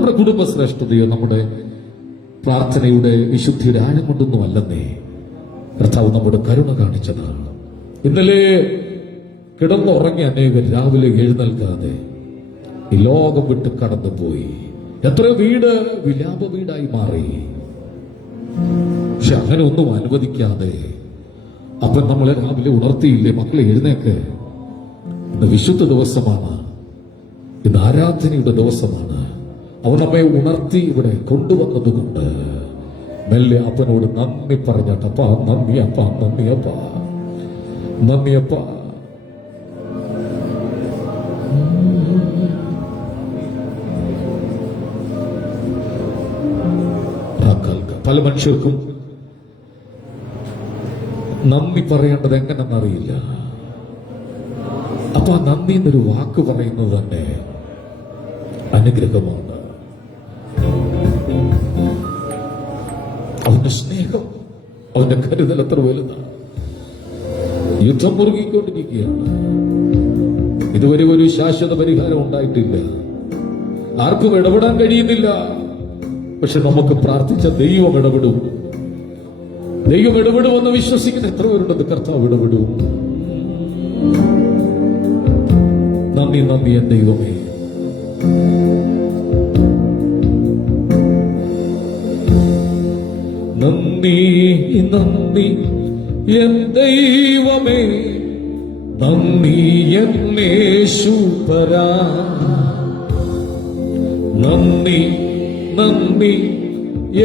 നമ്മുടെ കുടുംബശ്രേഷ്ഠതയോ നമ്മുടെ പ്രാർത്ഥനയുടെ വിശുദ്ധിയുടെ ആഴം കൊണ്ടൊന്നും അല്ലെന്നേ കർത്താവ് നമ്മുടെ കരുണ കാണിച്ചതാണ്. ഇന്നലെ കിടന്നുറങ്ങി അനേകർ രാവിലെ എഴുന്നേൽക്കാതെ ഈ ലോകം വിട്ട് കടന്നുപോയി. എത്രയോ വീട് വിലാപ വീടായി മാറി. പക്ഷെ അങ്ങനെ ഒന്നും അനുവദിക്കാതെ അപ്പൻ നമ്മളെ രാവിലെ ഉണർത്തിയില്ലേ, മക്കളെ എഴുന്നേക്ക്, ഇന്ന് വിശുദ്ധ ദിവസമാണ്, ഇന്ന് ആരാധനയുടെ ദിവസമാണ്. അവൻ നമ്മെ ഉണർത്തി ഇവിടെ കൊണ്ടുവന്നതുകൊണ്ട് മെല്ലെ അപ്പനോട് നന്ദി പറഞ്ഞട്ടപ്പാ, നന്ദി അപ്പാ, നന്ദി അപ്പാ, നന്ദി അപ്പാ. പല മനുഷ്യർക്കും നന്ദി പറയേണ്ടത് എങ്ങനെന്നറിയില്ല. അപ്പൊ ആ നന്ദി എന്നൊരു വാക്ക് പറയുന്നത് തന്നെ അനുഗ്രഹമാണ്. അവന്റെ സ്നേഹം, അവന്റെ കരുതൽ എത്ര വലുതാണ്. യുദ്ധം മുറുകിക്കൊണ്ടിരിക്കുകയാണ്. ഇതുവരെ ഒരു ശാശ്വത പരിഹാരം ഉണ്ടായിട്ടില്ല. ആർക്കും ഇടപെടാൻ കഴിയുന്നില്ല. പക്ഷെ നമുക്ക് പ്രാർത്ഥിച്ച ദൈവം ഇടപെടും. ദൈവം ഇടപെടുമെന്ന് വിശ്വസിക്കുന്ന എത്ര പേരുണ്ടെന്ന് കർത്താവ് ഇടപെടും. നന്ദി നന്ദി എൻ ദൈവമേ. നന്ദി നന്ദി എൻ ദൈവമേ, നന്ദി എൻ യേശുപരാ. നന്ദി നന്ദി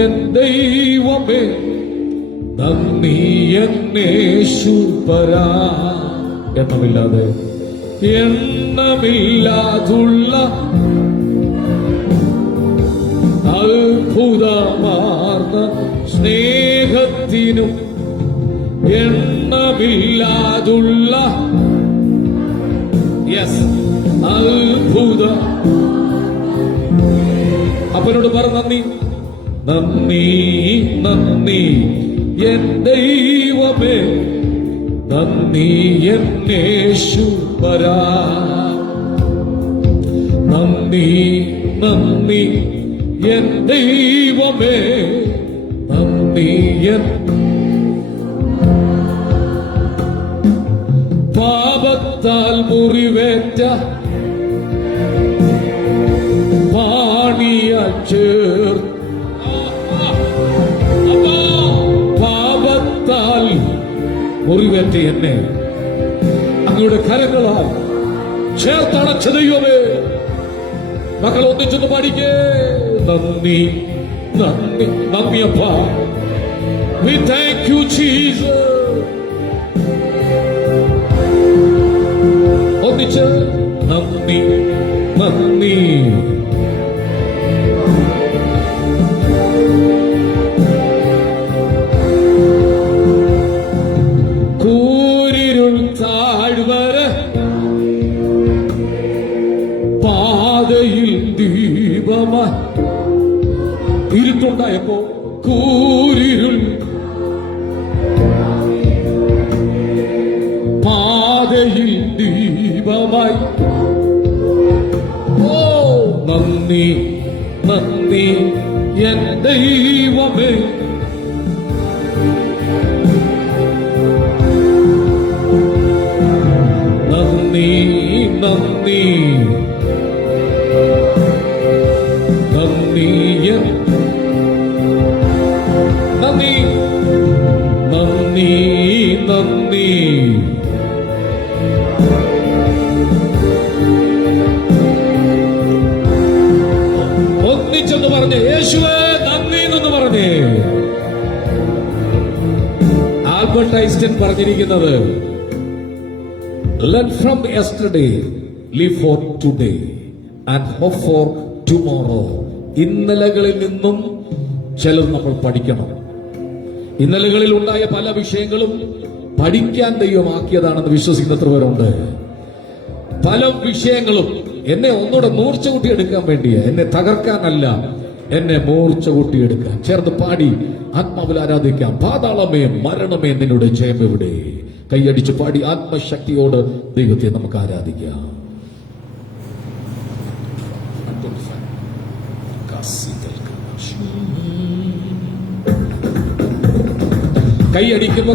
എൻ ദൈവമേ, നന്ദി എൻ യേശുപരാ. എണ്ണമില്ലാതെ എണ്ണമില്ലാതുള്ള അത്ഭുതമാർന്ന സ്നേഹത്തിനും എണ്ണമില്ലാതുള്ള അത്ഭുത. അപ്പനോട് പറ നന്ദി നന്ദി നന്ദി എൻ ദൈവമേ, നന്ദി എൻ യേശുപരാ. നന്ദി നന്ദി എൻ ദൈവമേ, നന്ദി എൻ. പാപത്താൽ മുറിവേറ്റ പാണിയാൽ പാപത്താൽ മുറിവേറ്റ എന്നെ അങ്ങയുടെ കരങ്ങളാൽ ചേർത്തണച്ച ദൈവമേ. മക്കൾ ഒന്നിച്ചൊന്ന് പാടിക്കേ. നന്ദി നന്ദി നന്ദി അപ്പാ. We thank you Jesus. ഒന്നിച്ച് നന്ദി നന്ദി. കൂരിരുൾ താഴ്വര പാതയിൽ ദീപമായി ഇരുട്ടുണ്ടായപ്പോ കൂരിരുൾ പാതയിൽ ദീപമായി. ഓ നന്ദി നന്ദി എൻ ദൈവമേ. നന്ദി നന്ദി നന്ദി നന്ദി നന്ദി നന്ദി. ഒന്നിച്ചെന്ന് പറഞ്ഞേ യേശുവേ നന്ദി എന്ന് പറഞ്ഞേ. ആൽബർട്ട് ഐൻസ്റ്റൈൻ പറഞ്ഞിരിക്കുന്നത് learn from yesterday, live for today and hope for tomorrow. ഇന്നലകളിൽ നിന്നും ചിലർ നമ്മൾ പഠിക്കണം. ഇന്നലകളിൽ ഉണ്ടായ പല വിഷയങ്ങളും പഠിക്കാൻ ദൈവമാക്കിയതാണെന്ന് വിശ്വസിക്കുന്ന എത്ര പേരുണ്ട്? പല വിഷയങ്ങളും എന്നെ ഒന്നുകൂടെ മൂർച്ച കൂട്ടിയെടുക്കാൻ വേണ്ടിയാ, എന്നെ തകർക്കാനല്ല, എന്നെ മൂർച്ച കൂട്ടിയെടുക്കാൻ. ചേർന്ന് പാടി ആത്മാവിൽ ആരാധിക്കാം. പാതാളമേ മരണമേ നിന്നോട് ജയം എവിടെ? കൈയടിച്ച് പാടി ആത്മശക്തിയോട് ദൈവത്തെ നമുക്ക് ആരാധിക്കാം. കൈയടിക്കുമ്പോ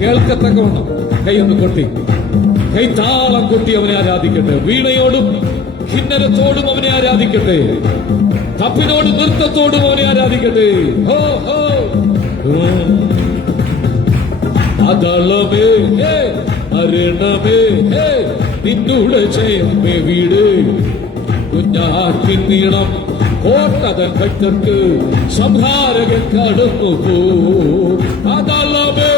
കേൾക്കത്തക്കവണ്ണം കൈയൊന്ന് കൊട്ടി, കൈത്താളം കൊട്ടി അവനെ ആരാധിക്കട്ടെ. വീണയോടും കിന്നരത്തോടും അവനെ ആരാധിക്കട്ടെ. തപ്പിനോടും നൃത്തത്തോടും അവനെ ആരാധിക്കട്ടെ. ഹോ ഹോ അതളമേ അരണമേ നിന്നൂടെ ചെയ്യമ്മേ വീട് കുഞ്ഞാട്ടിൻ നീളം കോട്ടതൻ ഭക്തർക്ക് സംഹാരകൻ കടന്നു പോ. അതളമേ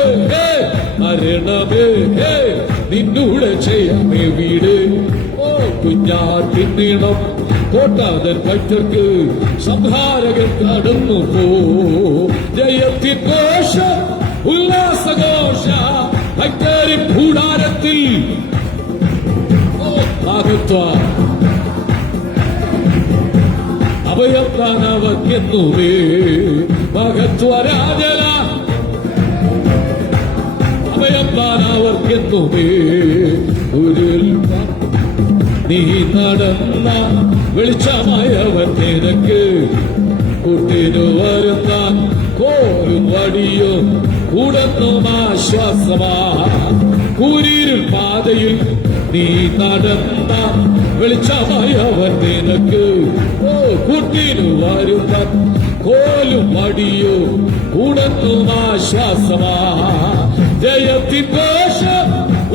അരണമേ നിന്നൂടെ ചെയ്യമ്മേ വീട് ഓ കുഞ്ഞാട്ടിൻ നീളം കോട്ടതൻ ഭക്തർക്ക് സംഹാരകൻ കടന്നു പോ. ജയത്തിൻ ഘോഷം ഉല്ലാസഘോഷ ഭക്തരിൻ കൂടാരത്തിൽ മഹത്വം അഭയത്താനവക്കെന്നുമേ മഹത്വരാജന അഭയത്താനവർക്കെന്നുമേ ഒരു നീ നടന്ന വെളിച്ചമായവൻ നിനക്ക് കൂട്ടിനു വരുന്ന കോലും വടിയും കൂടന്നും ആശ്വാസമാ. കൂരിരുൾ പാതയിൽ നീ നടന്ന വെളിച്ചമായവൻ നിനക്ക് കൂട്ടിനു വരുന്ന കോലും വടിയും കൂടന്നും ആശ്വാസമാ. ജയത്തിൻ ഘോഷം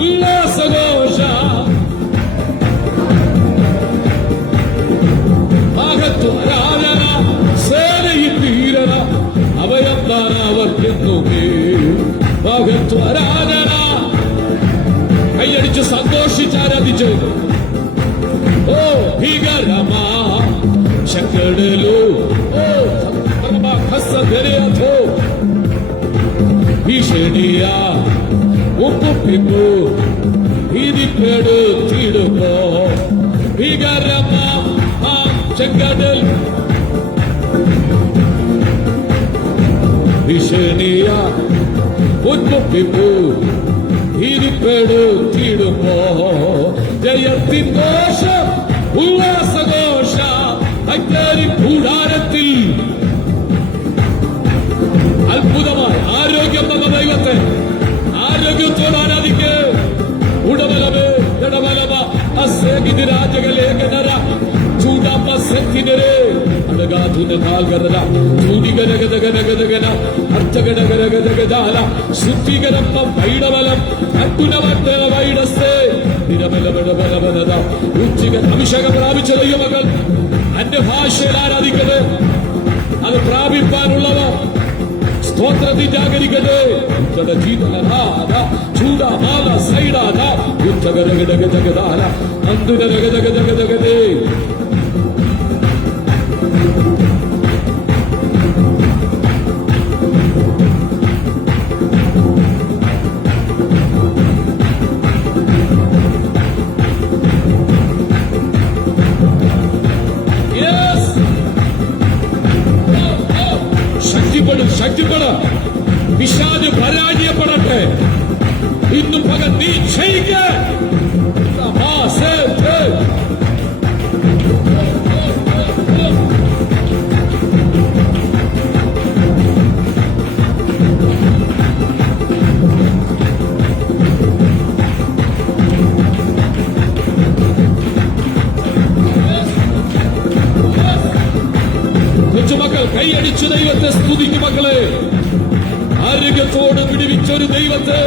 ഉല്ലാസഘോഷ മഹത്വരാജന സേനയിൽ വീരന അഭയത്താനവർക്കെന്നുമേ മഹത്വരാജന. കൈയടിച്ച് സന്തോഷിച്ചാരാധിച്ചു. ഓ ഭീകരമാ ശങ്കടലോ ഓ ഹസദരയോ ഭീഷണിയ ഉപ്പുപ്പിപ്പു ഭീതിപ്പെടുത്തിടുമ്പോ ഭീകരമാ ചെങ്കടൽ ഭീഷണിയ ഉപ്പുപ്പിപ്പു ഭീതിപ്പെടുത്തിടുമ്പോ ജയത്തിൻ ഘോഷം ഉല്ലാസഘോഷ ഭക്തരിൻ കൂടാരത്തിൽ. അത്ഭുതമായി ആരോഗ്യം തന്ന ദൈവത്തെ ആരോഗ്യത്തോട് ആരാധിക്ക്. ഉടമലമേ ഇടമലമ അസേകിരാജകലേഖനര ചൂടാമ സെത്തിനരെ അടകാതുന കാൽകരര ചൂടികരഗദഗദഗദഗന അർച്ചകടകരഗദഗദാല ശുദ്ധികരമ്മ വൈടവലം അട്ടുനവത്തന വൈടസ്തേ നിരബലബലബലബലത ഉച്ചിക അഭിഷേകം പ്രാപിച്ച ദൈവമകൾ അന്യഭാഷയിൽ ആരാധിക്കട്ടെ. അത് പ്രാപിപ്പാനുള്ളവ സ്തോത്രത്തിൽ ജാഗരിക്കട്ടെ. ചൂടാമാല സൈഡാല ഉച്ചകരഗദഗദഗദാല അന്തുനരഗദഗദഗദഗദേ. ശക്തിപ്പെടും. പിശാച് പരാജയപ്പെടട്ടെ. ഇന്നും പകൽ നീ ചെയ്യുക. കൊച്ചുമക്കൾ കൈയടിച്ചു ദൈവത്തെ സ്തുതിക്കും. മക്കളെ ആരോഗ്യത്തോട് പിടിവിച്ചൊരു ദൈവത്തെ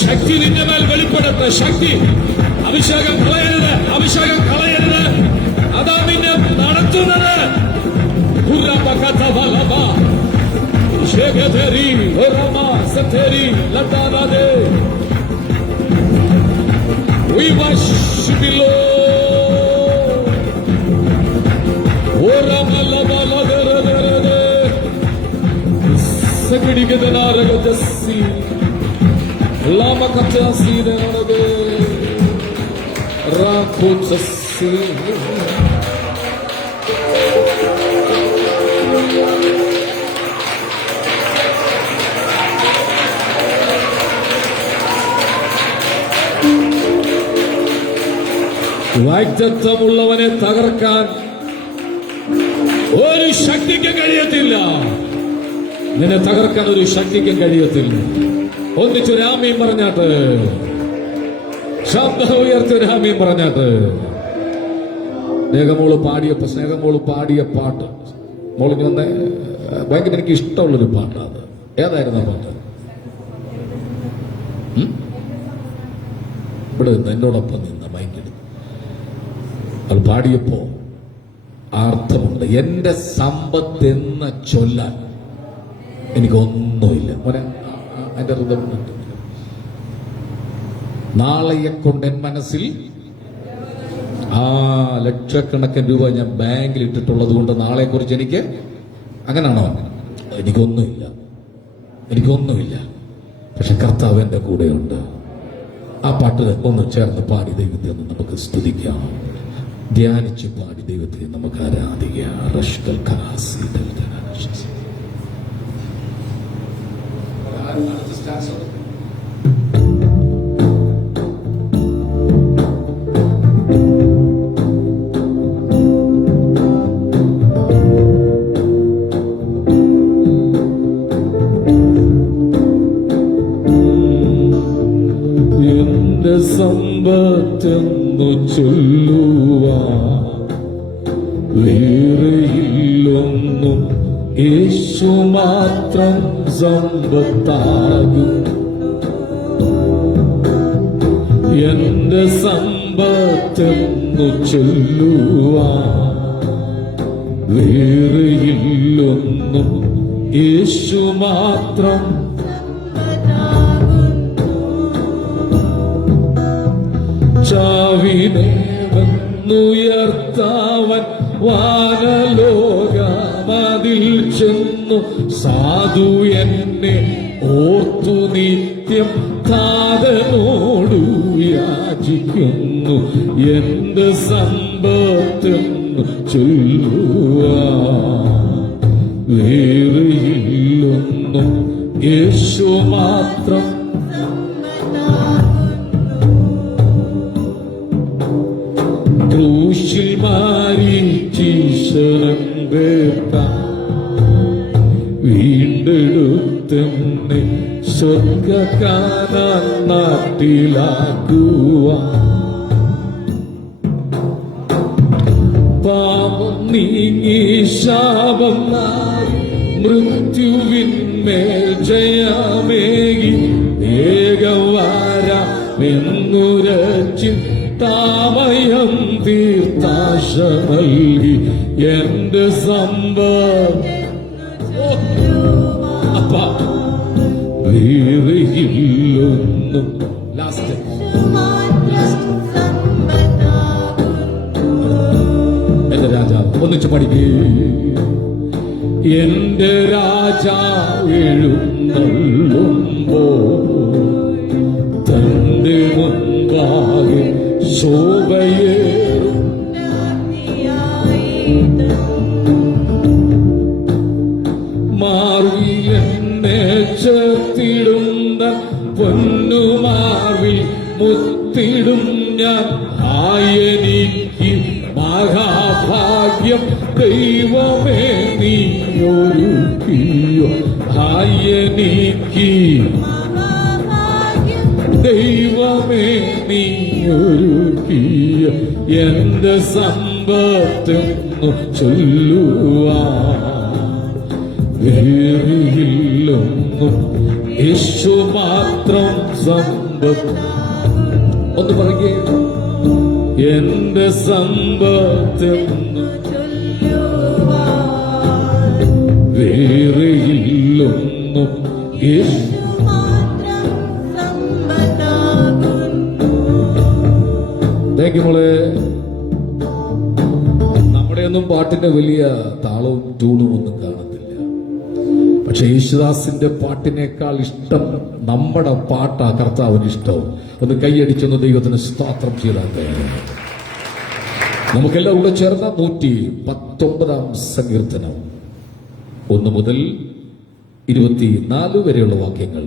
ശക്തി നിന്റെ മേൽ വെളിപ്പെടട്ടെ. ശക്തി അഭിഷേകം കളയരുത്. അഭിഷേകം Sateri, Rama, Sateri, Latanade. We worship you, Lord. Oh, Rama, Lama, Lagarade. Sagadigadanaragasi. Lama Katasi, Denarabe. Rakutasi. വാഗ്ദത്തമുള്ളവനെ തകർക്കാൻ ഒരു ശക്തിക്കും കഴിയത്തില്ല. നിന്നെ തകർക്കാൻ ഒരു ശക്തിക്കും കഴിയത്തില്ല. ഒന്നിച്ചൊരാമയും പറഞ്ഞാട്ട്, ശബ്ദം ഉയർത്തിയൊരാമയും പറഞ്ഞാട്ട്. സ്നേഹമോള് പാടിയ പാട്ട് മോളിന് വന്ന ഭയങ്കര എനിക്ക് ഇഷ്ടമുള്ളൊരു പാട്ടാണ്. ഏതായിരുന്നു ആ പാട്ട്? ഇവിടെ നിന്ന് എന്നോടൊപ്പം നിന്ന് ഭയങ്കര അത് പാടിയപ്പോ അർത്ഥമുണ്ട്. എന്റെ സമ്പത്ത് എന്ന ചൊല്ലാൻ എനിക്കൊന്നുമില്ല. മോനെ എന്റെ ഹൃദയം നാളെയെ കൊണ്ട് എൻ മനസ്സിൽ ലക്ഷക്കണക്കിന് രൂപ ഞാൻ ബാങ്കിൽ ഇട്ടിട്ടുള്ളത് കൊണ്ട് നാളെ കുറിച്ച് എനിക്ക് അങ്ങനെയാണോ? എനിക്കൊന്നുമില്ല. പക്ഷെ കർത്താവ് എന്റെ കൂടെയുണ്ട്. ആ പാട്ട് ഒന്ന് ചേർന്ന് പാടി ദൈവത്തെ ഒന്ന് നമുക്ക് സ്തുതിക്കാം. ധ്യാനിച്ച് പാടി ദൈവത്തെ നമുക്ക് ആരാധിക്കാം. എന്റെ സമ്പത്തെന്നു ചൊല്ലുവാൻ വേറെയില്ലൊന്നും യേശു മാത്രം സമ്പത്താകും. എന്റെ സമ്പത്തെന്നു ചൊല്ലുവാൻ വേറെയില്ലൊന്നും യേശു മാത്രം. ചാവിനെ വന്നുയർത്താവൻ വാനലോകമതിൽ ചെന്നു സാധു എന്നെ ഓർത്തു നിത്യം താതനോടു യാചിക്കുന്നു. എന്റെ സമ്പത്തെന്നു ചൊല്ലുവാൻ വേറെയില്ലൊന്നും യേശു മാത്രം. ക്രൂശിൽ മാരീച്ചീശ്വരൻ വീണ്ടെടുത്തെന്നെ സ്വർഗ്ഗകാനാൻ നാട്ടിലാക്കുവാൻ. പാപം നീങ്ങി ശാപം മൃത്യുവിന്മേൽ ജയമേകി ഏകവാരമെന്നുരച്ചിൻ താമയം തീർത്താശ നൽകി. എന്റെ വേറെയില്ലൊന്നും. എന്റെ രാജാവ് ഒന്നിച്ച് പഠിക്കേ. എന്റെ രാജാവ് എഴുന്നള്ളുമ്പോ തന്റെ മുൻപാകെ ശോഭയേറും. മാർവിൽ എന്നെ ചേർത്തിടുന്ന പൊന്നുമാർവിൽ മുത്തിടും ഞാൻ. ആയെനിക്ക് മഹാഭാഗ്യം ദൈവമേ നീ ഒരുക്കിയോ. ആയെനിക്ക് ദൈവമേ നീ ഒരുക്കിയ എന്റെ സമ്പത്തെന്നു ചൊല്ലുവാൻ വേറെയില്ലൊന്നും യേശു മാത്രം സമ്പത്ത്. ഒന്ന് പറയേ, എന്റെ സമ്പത്തെന്നു വേറെയില്ലൊന്നും യേശു മോളെ, നമ്മുടെയൊന്നും പാട്ടിന്റെ വലിയ താളവും ട്യൂണും ഒന്നും കാണത്തില്ല. പക്ഷെ യേശുദാസിന്റെ പാട്ടിനേക്കാൾ ഇഷ്ടം നമ്മുടെ പാട്ടാ കർത്താവിന് ഇഷ്ടം. ഒന്ന് കൈയടിച്ചൊന്ന് ദൈവത്തിന് സ്തോത്രം ചെയ്താൽ നമുക്കെല്ലാം കൂടെ ചേർന്ന 119 സങ്കീർത്തനം 1 മുതൽ 24 വരെയുള്ള വാക്യങ്ങൾ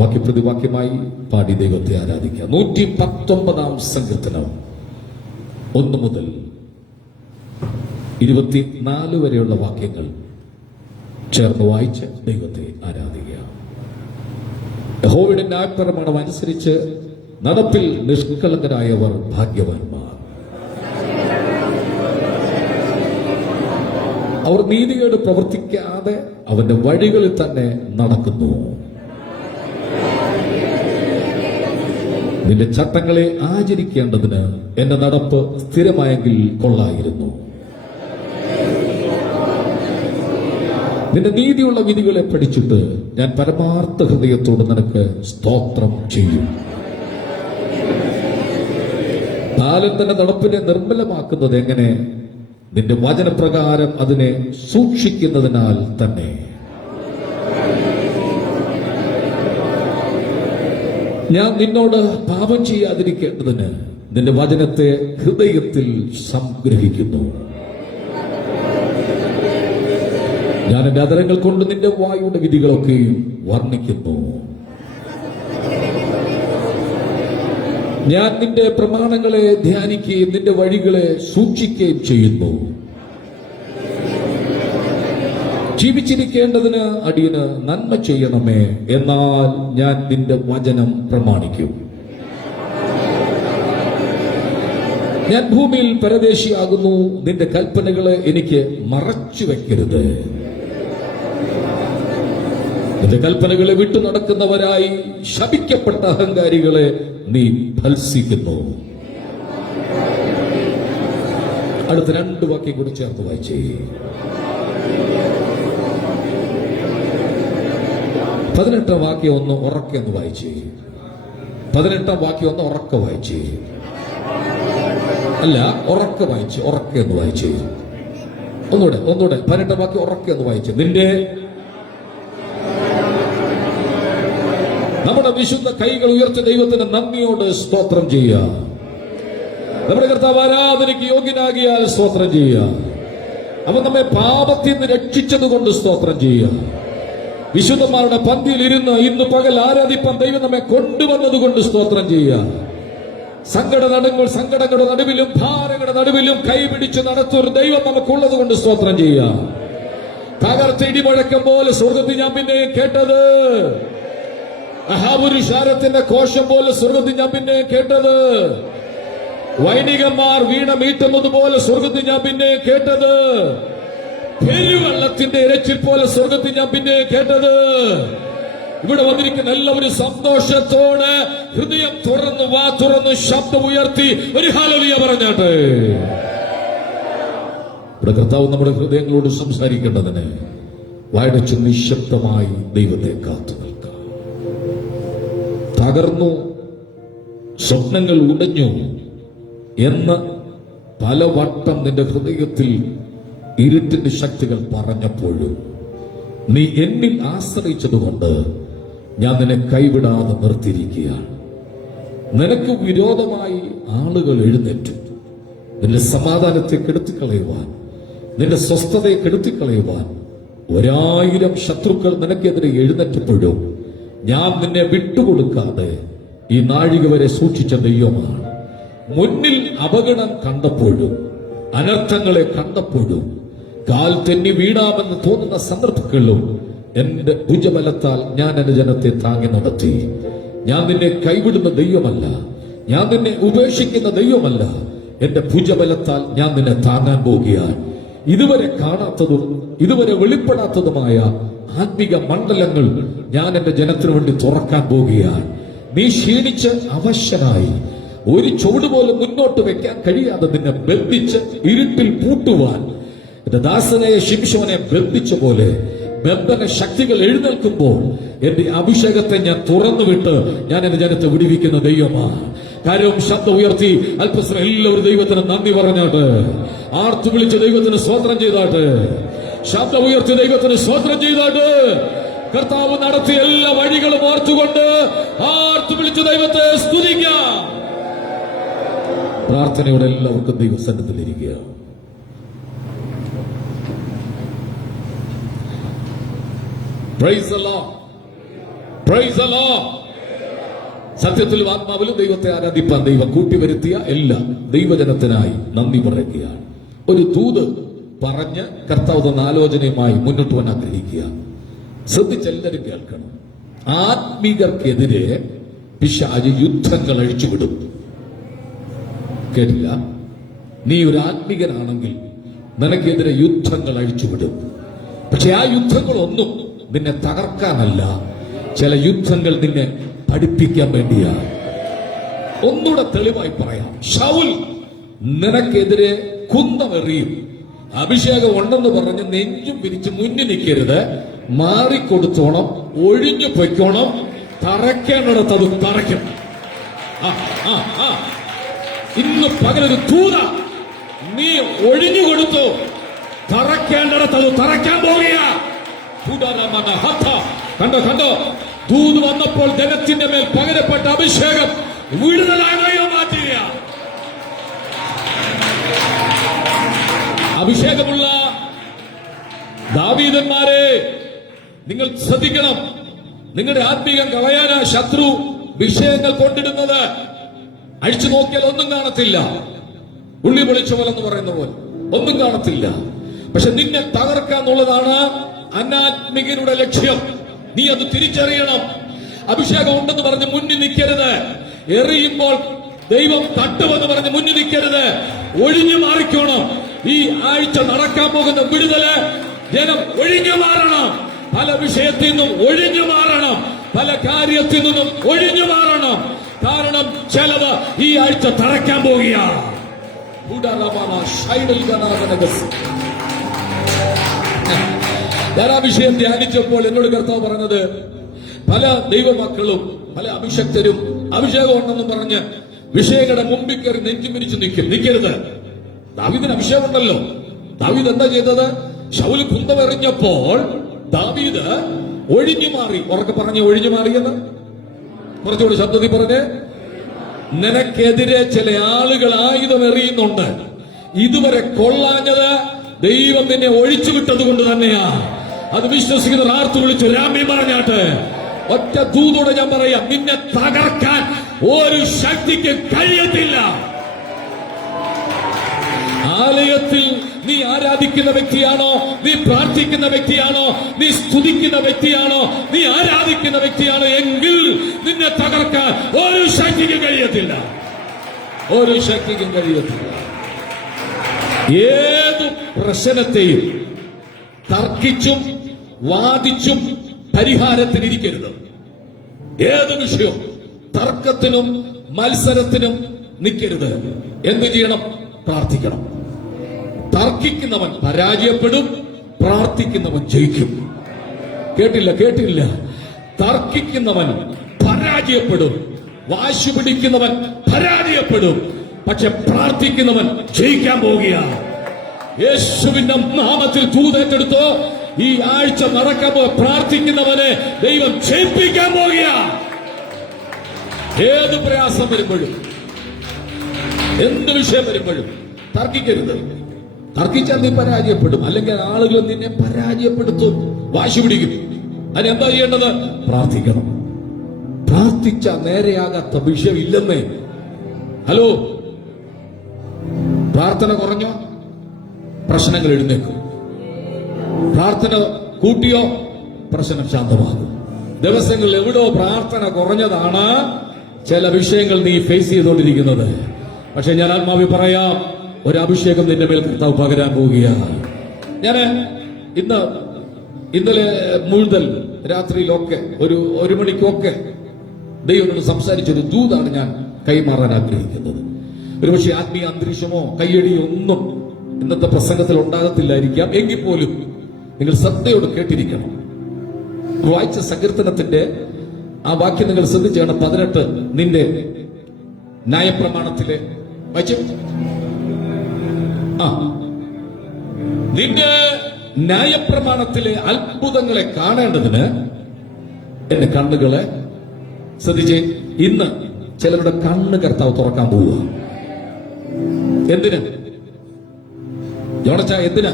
വാക്യപ്രതിവാക്യമായി പാടി ദൈവത്തെ ആരാധിക്കാം. 119 സങ്കീർത്തനം 1 മുതൽ 24 വരെയുള്ള വാക്യങ്ങൾ ചേർന്ന് വായിച്ച് ദൈവത്തെ ആരാധിക്കുക. യഹോവയുടെ ന്യായപ്രമാണം അനുസരിച്ച് നടപ്പിൽ നിഷ്കളങ്കരായവർ ഭാഗ്യവാന്മാർ. അവർ നീതികേട് പ്രവർത്തിക്കാതെ അവന്റെ വഴികളിൽ തന്നെ നടക്കുന്നു. നിന്റെ ചട്ടങ്ങളെ ആചരിക്കേണ്ടതിന് എന്റെ നടപ്പ് സ്ഥിരമായെങ്കിൽ കൊള്ളായിരുന്നു. നിന്റെ നീതിയുള്ള വിധികളെ പഠിച്ചിട്ട് ഞാൻ പരമാർത്ഥ ഹൃദയത്തോട് നിനക്ക് സ്തോത്രം ചെയ്യും. ബാലൻ തന്റെ നടപ്പിനെ നിർമ്മലമാക്കുന്നത് എങ്ങനെ? നിന്റെ വചനപ്രകാരം അതിനെ സൂക്ഷിക്കുന്നതിനാൽ തന്നെ. ഞാൻ നിന്നോട് പാപം ചെയ്യാതിരിക്കേണ്ടതിന് നിന്റെ വചനത്തെ ഹൃദയത്തിൽ സംഗ്രഹിക്കുന്നു. ഞാൻ എന്റെ അധരങ്ങൾ കൊണ്ട് നിന്റെ വായുടെ വിധികളൊക്കെയും വർണ്ണിക്കുന്നു. ഞാൻ നിന്റെ പ്രമാണങ്ങളെ ധ്യാനിക്കുകയും നിന്റെ വഴികളെ സൂക്ഷിക്കുകയും ചെയ്യുന്നു. ജീവിച്ചിരിക്കേണ്ടതിന് അടിയന് നന്മ ചെയ്യണമേ, എന്നാൽ ഞാൻ നിന്റെ വചനം പ്രമാണിക്കും. ഞാൻ ഭൂമിയിൽ പരദേശിയാകുന്നു, നിന്റെ കൽപ്പനകളെ എനിക്ക് മറച്ചു വെക്കരുത്. നിന്റെ കൽപ്പനകളെ വിട്ടു നടക്കുന്നവരായി ശപിക്കപ്പെട്ട അഹങ്കാരികളെ നീ ഭത്സിക്കുന്നു. അടുത്ത 2 വാക്യം കൂടി ചേർത്ത് വായിച്ചേ. 18 വാക്യം ഒന്ന് ഉറക്കെ ഒന്ന് വായിച്ചേ. 18 വാക്യം ഒന്ന് ഉറക്കെ വായിച്ചേ. അല്ല, ഉറക്കെ വായിച്ചേ, ഉറക്കെ ഒന്ന് വായിച്ചേ. ഒന്നുകൂടെ 18 വാക്യം ഉറക്കെ ഒന്ന് വായിച്ചേ. നിന്റെ നമ്മുടെ വിശുദ്ധ കൈകൾ ഉയർത്തി ദൈവത്തിന് നന്ദിയോട് സ്തോത്രം ചെയ്യുക. നമ്മുടെ കർത്താവ് ആരാധനയ്ക്ക് യോഗ്യനാകിയാൽ സ്തോത്രം ചെയ്യുക. അവൻ നമ്മെ പാപത്തിൽ നിന്ന് രക്ഷിച്ചത് കൊണ്ട് സ്തോത്രം ചെയ്യുക. വിശുദ്ധന്മാരുടെ പന്തിയിൽ ഇരുന്ന് ഇന്ന് പകൽ ആരാധിപ്പാൻ ദൈവം നമ്മെ കൊണ്ടുവന്നത് കൊണ്ട് സ്തോത്രം ചെയ്യുക. സങ്കടങ്ങളുടെ നടുവിലും ഭാരങ്ങളുടെ നടുവിലും കൈപിടിച്ച് നടത്തൊരു ദൈവം നമുക്കുള്ളത് കൊണ്ട് സ്തോത്രം ചെയ്യുക. തകർച്ച ഇടിമുഴക്കം പോലെ സ്വർഗത്തിൽ ഞാൻ പിന്നെ കേട്ടത്, അഹാപുരുഷാരത്തിന്റെ കോശം പോലെ സ്വർഗത്തിൽ ഞാൻ പിന്നെ കേട്ടത്, വൈണികന്മാർ വീണ മീട്ടുന്നത് പോലെ സ്വർഗത്തിൽ ഞാൻ പിന്നെ കേട്ടത്, പെരുവെള്ളത്തിന്റെ ഇരച്ചിൽ പോലെ സ്വർഗത്തിൽ ഞാൻ പിന്നെ കേട്ടത്. ഇവിടെ വന്നിരിക്കുന്ന എല്ലാവരും സന്തോഷത്തോടെ ഹൃദയം തുറന്ന് വാ തുറന്ന് ശബ്ദം ഉയർത്തി ഒരു ഹല്ലേലൂയ പറഞ്ഞാട്ടെ. ഇവിടെ കർത്താവ് നമ്മുടെ ഹൃദയങ്ങളോട് സംസാരിക്കേണ്ടതിന് വായടച്ച് നിശബ്ദമായി ദൈവത്തെ കാത്തു നിൽക്കാം. തകർന്നു, സ്വപ്നങ്ങൾ ഉടഞ്ഞു എന്ന് പലവട്ടം നിന്റെ ഹൃദയത്തിൽ ഇരുട്ടിന്റെ ശക്തികൾ പറഞ്ഞപ്പോഴും നീ എന്നിൽ ആശ്രയിച്ചതുകൊണ്ട് ഞാൻ നിന്നെ കൈവിടാതെ നിർത്തിയിരിക്കുകയാണ്. നിനക്ക് വിരോധമായി ആളുകൾ എഴുന്നേറ്റു നിന്റെ സമാധാനത്തെ കെടുത്തിക്കളയുവാൻ, നിന്റെ സ്വസ്ഥതയെ കെടുത്തിക്കളയുവാൻ 1000 ശത്രുക്കൾ നിനക്കെതിരെ എഴുന്നേറ്റപ്പോഴും ഞാൻ നിന്നെ വിട്ടുകൊടുക്കാതെ ഈ നാഴിക വരെ സൂക്ഷിച്ച ദൈവമാണ്. മുന്നിൽ അപകടം കണ്ടപ്പോഴും അനർത്ഥങ്ങളെ കണ്ടപ്പോഴും കാൽ തെന്നി വീണാമെന്ന് തോന്നുന്ന സന്ദർഭങ്ങളിലും എന്റെ ഭുജബലത്താൽ ഞാൻ എന്റെ ജനത്തെ താങ്ങി നടത്തി. ഞാൻ നിന്നെ കൈവിടുന്ന ദൈവമല്ല, ഞാൻ നിന്നെ ഉപേക്ഷിക്കുന്ന ദൈവമല്ല. എന്റെ ഭുജബലത്താൽ ഞാൻ നിന്നെ താങ്ങാൻ പോകുകയാണ്. ഇതുവരെ കാണാത്തതും ഇതുവരെ വെളിപ്പെടാത്തതുമായ ആത്മിക മണ്ഡലങ്ങൾ ഞാൻ എന്റെ ജനത്തിനു വേണ്ടി തുറക്കാൻ പോകുകയാണ്. നീ ക്ഷീണിച്ച് അവശനായി ഒരു ചുവട് പോലും മുന്നോട്ട് വെക്കാൻ കഴിയാതെ നിന്നെ ബന്ധിച്ച് ഇരുട്ടിൽ പൂട്ടുവാൻ എന്റെ ദാസനായ ശിംശോനെ ബന്ധിച്ച പോലെ ബന്ധന ശക്തികൾ എഴുന്നേൽക്കുമ്പോൾ എന്റെ അഭിഷേകത്തെ ഞാൻ തുറന്നുവിട്ട് ഞാൻ എന്റെ ജനത്തെ വിടിവിക്കുന്ന ദൈവമാണ്. കാര്യം ശബ്ദം ഉയർത്തി അല്പസ്വരം എല്ലാവരും ദൈവത്തിന് നന്ദി പറഞ്ഞാട്ട്, ആർത്തു വിളിച്ച് ദൈവത്തിന് സ്തോത്രം ചെയ്താട്ട്, ശബ്ദം ഉയർത്തി ദൈവത്തിന് സ്തോത്രം ചെയ്താട്ട്, കർത്താവ് നടത്തിയ എല്ലാ വഴികളും ഓർത്തുകൊണ്ട് ആർത്തു വിളിച്ച് ദൈവത്തെ സ്തുതിക്കാം. പ്രാർത്ഥനയോടെ എല്ലാവർക്കും ദൈവസന്നിധിയിലിരിക്കുക. Praise the Lord. Praise the Lord. സത്യത്തിലും ആത്മാവിലും ദൈവത്തെ ആരാധിപ്പാൻ ദൈവം കൂട്ടിവരുത്തിയ എല്ലാ ദൈവജനത്തിനായി നന്ദി പറയുകയാണ്. ഒരു ദൂത് പറഞ്ഞ് കർത്താവ് തന്ന ആലോചനയുമായി മുന്നോട്ട് പോകാൻ ആഗ്രഹിക്കുക. ശ്രദ്ധിച്ചെല്ലാവരും കേൾക്കണം. ആത്മീകർക്കെതിരെ പിശാച് യുദ്ധങ്ങൾ അഴിച്ചുവിടും. കേട്ടില്ല? നീ ഒരു ആത്മീകനാണെങ്കിൽ നിനക്കെതിരെ യുദ്ധങ്ങൾ അഴിച്ചുവിടും. പക്ഷെ ആ യുദ്ധങ്ങളൊന്നും നിന്നെ തകർക്കാനല്ല, ചില യുദ്ധങ്ങൾ നിന്നെ പഠിപ്പിക്കാൻ വേണ്ടിയാണ്. ഒന്നുകൂടെ തെളിവായി പറയാം. ശൗൽ നിനക്കെതിരെ കുന്തമെറിയും. അഭിഷേകം ഉണ്ടെന്ന് പറഞ്ഞ് നെഞ്ചും പിരിച്ച് മുന്നിൽ നിൽക്കരുത്, മാറിക്കൊടുത്തോണം, ഒഴിഞ്ഞു പൊയ്ക്കോണം. തറയ്ക്കേണ്ടിടത്ത് അത് തറയ്ക്കും. ഇന്ന് പകലൊരു തൂത നീ ഒഴിഞ്ഞു കൊടുത്തു, തറയ്ക്കേണ്ടിടത്ത് അത് തറയ്ക്കാൻ പോകുക. കണ്ടോ കണ്ടോ, ദൂത് വന്നപ്പോൾ ജനത്തിന്റെ മേൽ പകരപ്പെട്ട അഭിഷേകം വിടുതലായോ മാറ്റുക. അഭിഷേകമുള്ള ദാവീദന്മാരെ നിങ്ങൾ ശ്രദ്ധിക്കണം. നിങ്ങളുടെ ആത്മീകം കളയാനാ ശത്രു വിഷയങ്ങൾ കൊണ്ടിടുന്നത്. അഴിച്ചു നോക്കിയാൽ ഒന്നും കാണത്തില്ല. ഉള്ളി പൊളിച്ച പോലെ എന്ന് പറയുന്ന പോലെ ഒന്നും കാണത്തില്ല. പക്ഷെ നിന്നെ തകർക്കാന്നുള്ളതാണ് അനാത്മികരുടെ ലക്ഷ്യം. നീ അത് തിരിച്ചറിയണം. അഭിഷേകം ഉണ്ടെന്ന് പറഞ്ഞ് മുന്നിൽ നിൽക്കരുത്. എറിയുമ്പോൾ ദൈവം തട്ടുമെന്ന് പറഞ്ഞ് മുന്നിൽ നിൽക്കരുത്. ഒഴിഞ്ഞു മാറിക്കോണം. ഈ ആഴ്ച നടക്കാൻ പോകുന്ന വിടുതല് ജനം ഒഴിഞ്ഞു മാറണം. പല വിഷയത്തിൽ നിന്നും ഒഴിഞ്ഞു മാറണം. പല കാര്യത്തിൽ നിന്നും ഒഴിഞ്ഞു മാറണം. കാരണം ചിലവ് ഈ ആഴ്ച തറയ്ക്കാൻ പോകുകയാണ്. ഞാൻ ആ വിഷയം ധ്യാനിച്ചപ്പോൾ എന്നോട് കർത്താവ് പറഞ്ഞത്, പല ദൈവമക്കളും പല അഭിഷക്തരും അഭിഷേകം ഉണ്ടെന്ന് പറഞ്ഞ് വിഷയങ്ങളുടെ മുമ്പിൽ കയറി നെഞ്ചു പിരിച്ച് നിൽക്കരുത്. ദാവീദിന് അഭിഷേകം ഉണ്ടല്ലോ. ദാവീദ് എന്താ ചെയ്തത്? ശൗൽ കുന്തമെറിഞ്ഞപ്പോൾ ദാവീദ് ഒഴിഞ്ഞു മാറി. ഉറക്കെ പറഞ്ഞ് ഒഴിഞ്ഞു മാറിയെന്ന് കുറച്ചുകൂടി ശബ്ദത്തിൽ പറഞ്ഞ്. നിനക്കെതിരെ ചില ആളുകൾ ആയുധം എറിയുന്നുണ്ട്. ഇതുവരെ കൊള്ളാഞ്ഞത് ദൈവം നിന്നെ ഒഴിച്ചു വിട്ടത് കൊണ്ട് തന്നെയാ. അത് വിശ്വസിക്കുന്നവർ ആർത്തു വിളിച്ചു രാമി പറഞ്ഞാട്ട്. ഒറ്റ ദൂതോടെ ഞാൻ പറയാം, നിന്നെ തകർക്കാൻ ഒരു ശക്തിക്ക് കഴിയത്തില്ല. ആലയത്തിൽ നീ ആരാധിക്കുന്ന വ്യക്തിയാണോ, നീ പ്രാർത്ഥിക്കുന്ന വ്യക്തിയാണോ, നീ സ്തുതിക്കുന്ന വ്യക്തിയാണോ, നീ ആരാധിക്കുന്ന വ്യക്തിയാണോ എങ്കിൽ നിന്നെ തകർക്കാൻ ഒരു ശക്തിക്കും കഴിയത്തില്ല. ഒരു ശക്തിക്കും കഴിയത്തില്ല. ഏത് പ്രശ്നത്തെയും തർക്കിച്ചും വാദിച്ചും പരിഹാരത്തിനിരിക്കരുത്. ഏത് വിഷയവും തർക്കത്തിനും മത്സരത്തിനും നിൽക്കരുത്. എന്ത് ചെയ്യണം? പ്രാർത്ഥിക്കണം. തർക്കിക്കുന്നവൻ പരാജയപ്പെടും, പ്രാർത്ഥിക്കുന്നവൻ ജയിക്കും. കേട്ടില്ല. തർക്കിക്കുന്നവൻ പരാജയപ്പെടും, വാശി പിടിക്കുന്നവൻ പരാജയപ്പെടും. പക്ഷെ പ്രാർത്ഥിക്കുന്നവൻ ജയിക്കാൻ പോവുകയാണ്. യേശുവിന്റെ നാമത്തിൽ തൂതേറ്റെടുത്തോ ഈ ആഴ്ച നടക്കുമ്പോൾ പ്രാർത്ഥിക്കുന്നവനെ ദൈവം ജയിപ്പിക്കാൻ പോവുകയാണ്. ഏത് പ്രയാസം വരുമ്പോഴും എന്ത് വിഷയം വരുമ്പോഴും തർക്കിക്കരുത്. തർക്കിച്ചാൽ നീ പരാജയപ്പെടും. അല്ലെങ്കിൽ ആളുകൾ നിന്നെ പരാജയപ്പെടുത്തും, വാശി പിടിക്കും. അതിനെന്താ ചെയ്യേണ്ടത്? പ്രാർത്ഥിക്കണം. പ്രാർത്ഥിച്ച നേരെയാകാത്ത വിഷയം ഇല്ലെന്നേ. ഹലോ, പ്രാർത്ഥന കുറഞ്ഞോ പ്രശ്നങ്ങൾ എഴുന്നേക്കും. പ്രാർത്ഥന കൂട്ടിയോ പ്രശ്നം ശാന്തമാകും. ദിവസങ്ങളിൽ എവിടോ പ്രാർത്ഥന കുറഞ്ഞതാണ് ചില വിഷയങ്ങൾ നീ ഫേസ് ചെയ്തുകൊണ്ടിരിക്കുന്നത്. പക്ഷെ ഞാൻ ആത്മാവി പറയാം, ഒരു അഭിഷേകം നിന്റെ മേൽ കർത്താവ് പകരാൻ പോവുകയാണ്. ഞാൻ ഇന്നലെ മുഴുവൻ രാത്രിയിലൊക്കെ ഒരു മണിക്കൊക്കെ ദൈവം സംസാരിച്ചൊരു ദൂതാണ് ഞാൻ കൈമാറാൻ ആഗ്രഹിക്കുന്നത്. ഒരുപക്ഷെ ആത്മീയ അന്തരീക്ഷമോ കയ്യടിയോ ഒന്നും ഇന്നത്തെ പ്രസംഗത്തിൽ ഉണ്ടാകത്തില്ലായിരിക്കാം. എങ്കിൽ പോലും നിങ്ങൾ ശ്രദ്ധയോട് കേട്ടിരിക്കണം. വായിച്ച സങ്കീർത്തനത്തിന്റെ ആ വാക്യം നിങ്ങൾ ശ്രദ്ധിച്ചാണ്. 18 നിന്റെ ന്യായപ്രമാണത്തിലെ വായിച്ചു. നിന്റെ ന്യായപ്രമാണത്തിലെ അത്ഭുതങ്ങളെ കാണേണ്ടതിന് എന്റെ കണ്ണുകളെ ശ്രദ്ധിച്ചേ. ഇന്ന് ചിലരുടെ കണ്ണ് കർത്താവ് തുറക്കാൻ പോവുക. എന്തിന് ജോണച്ച? എന്തിനാ?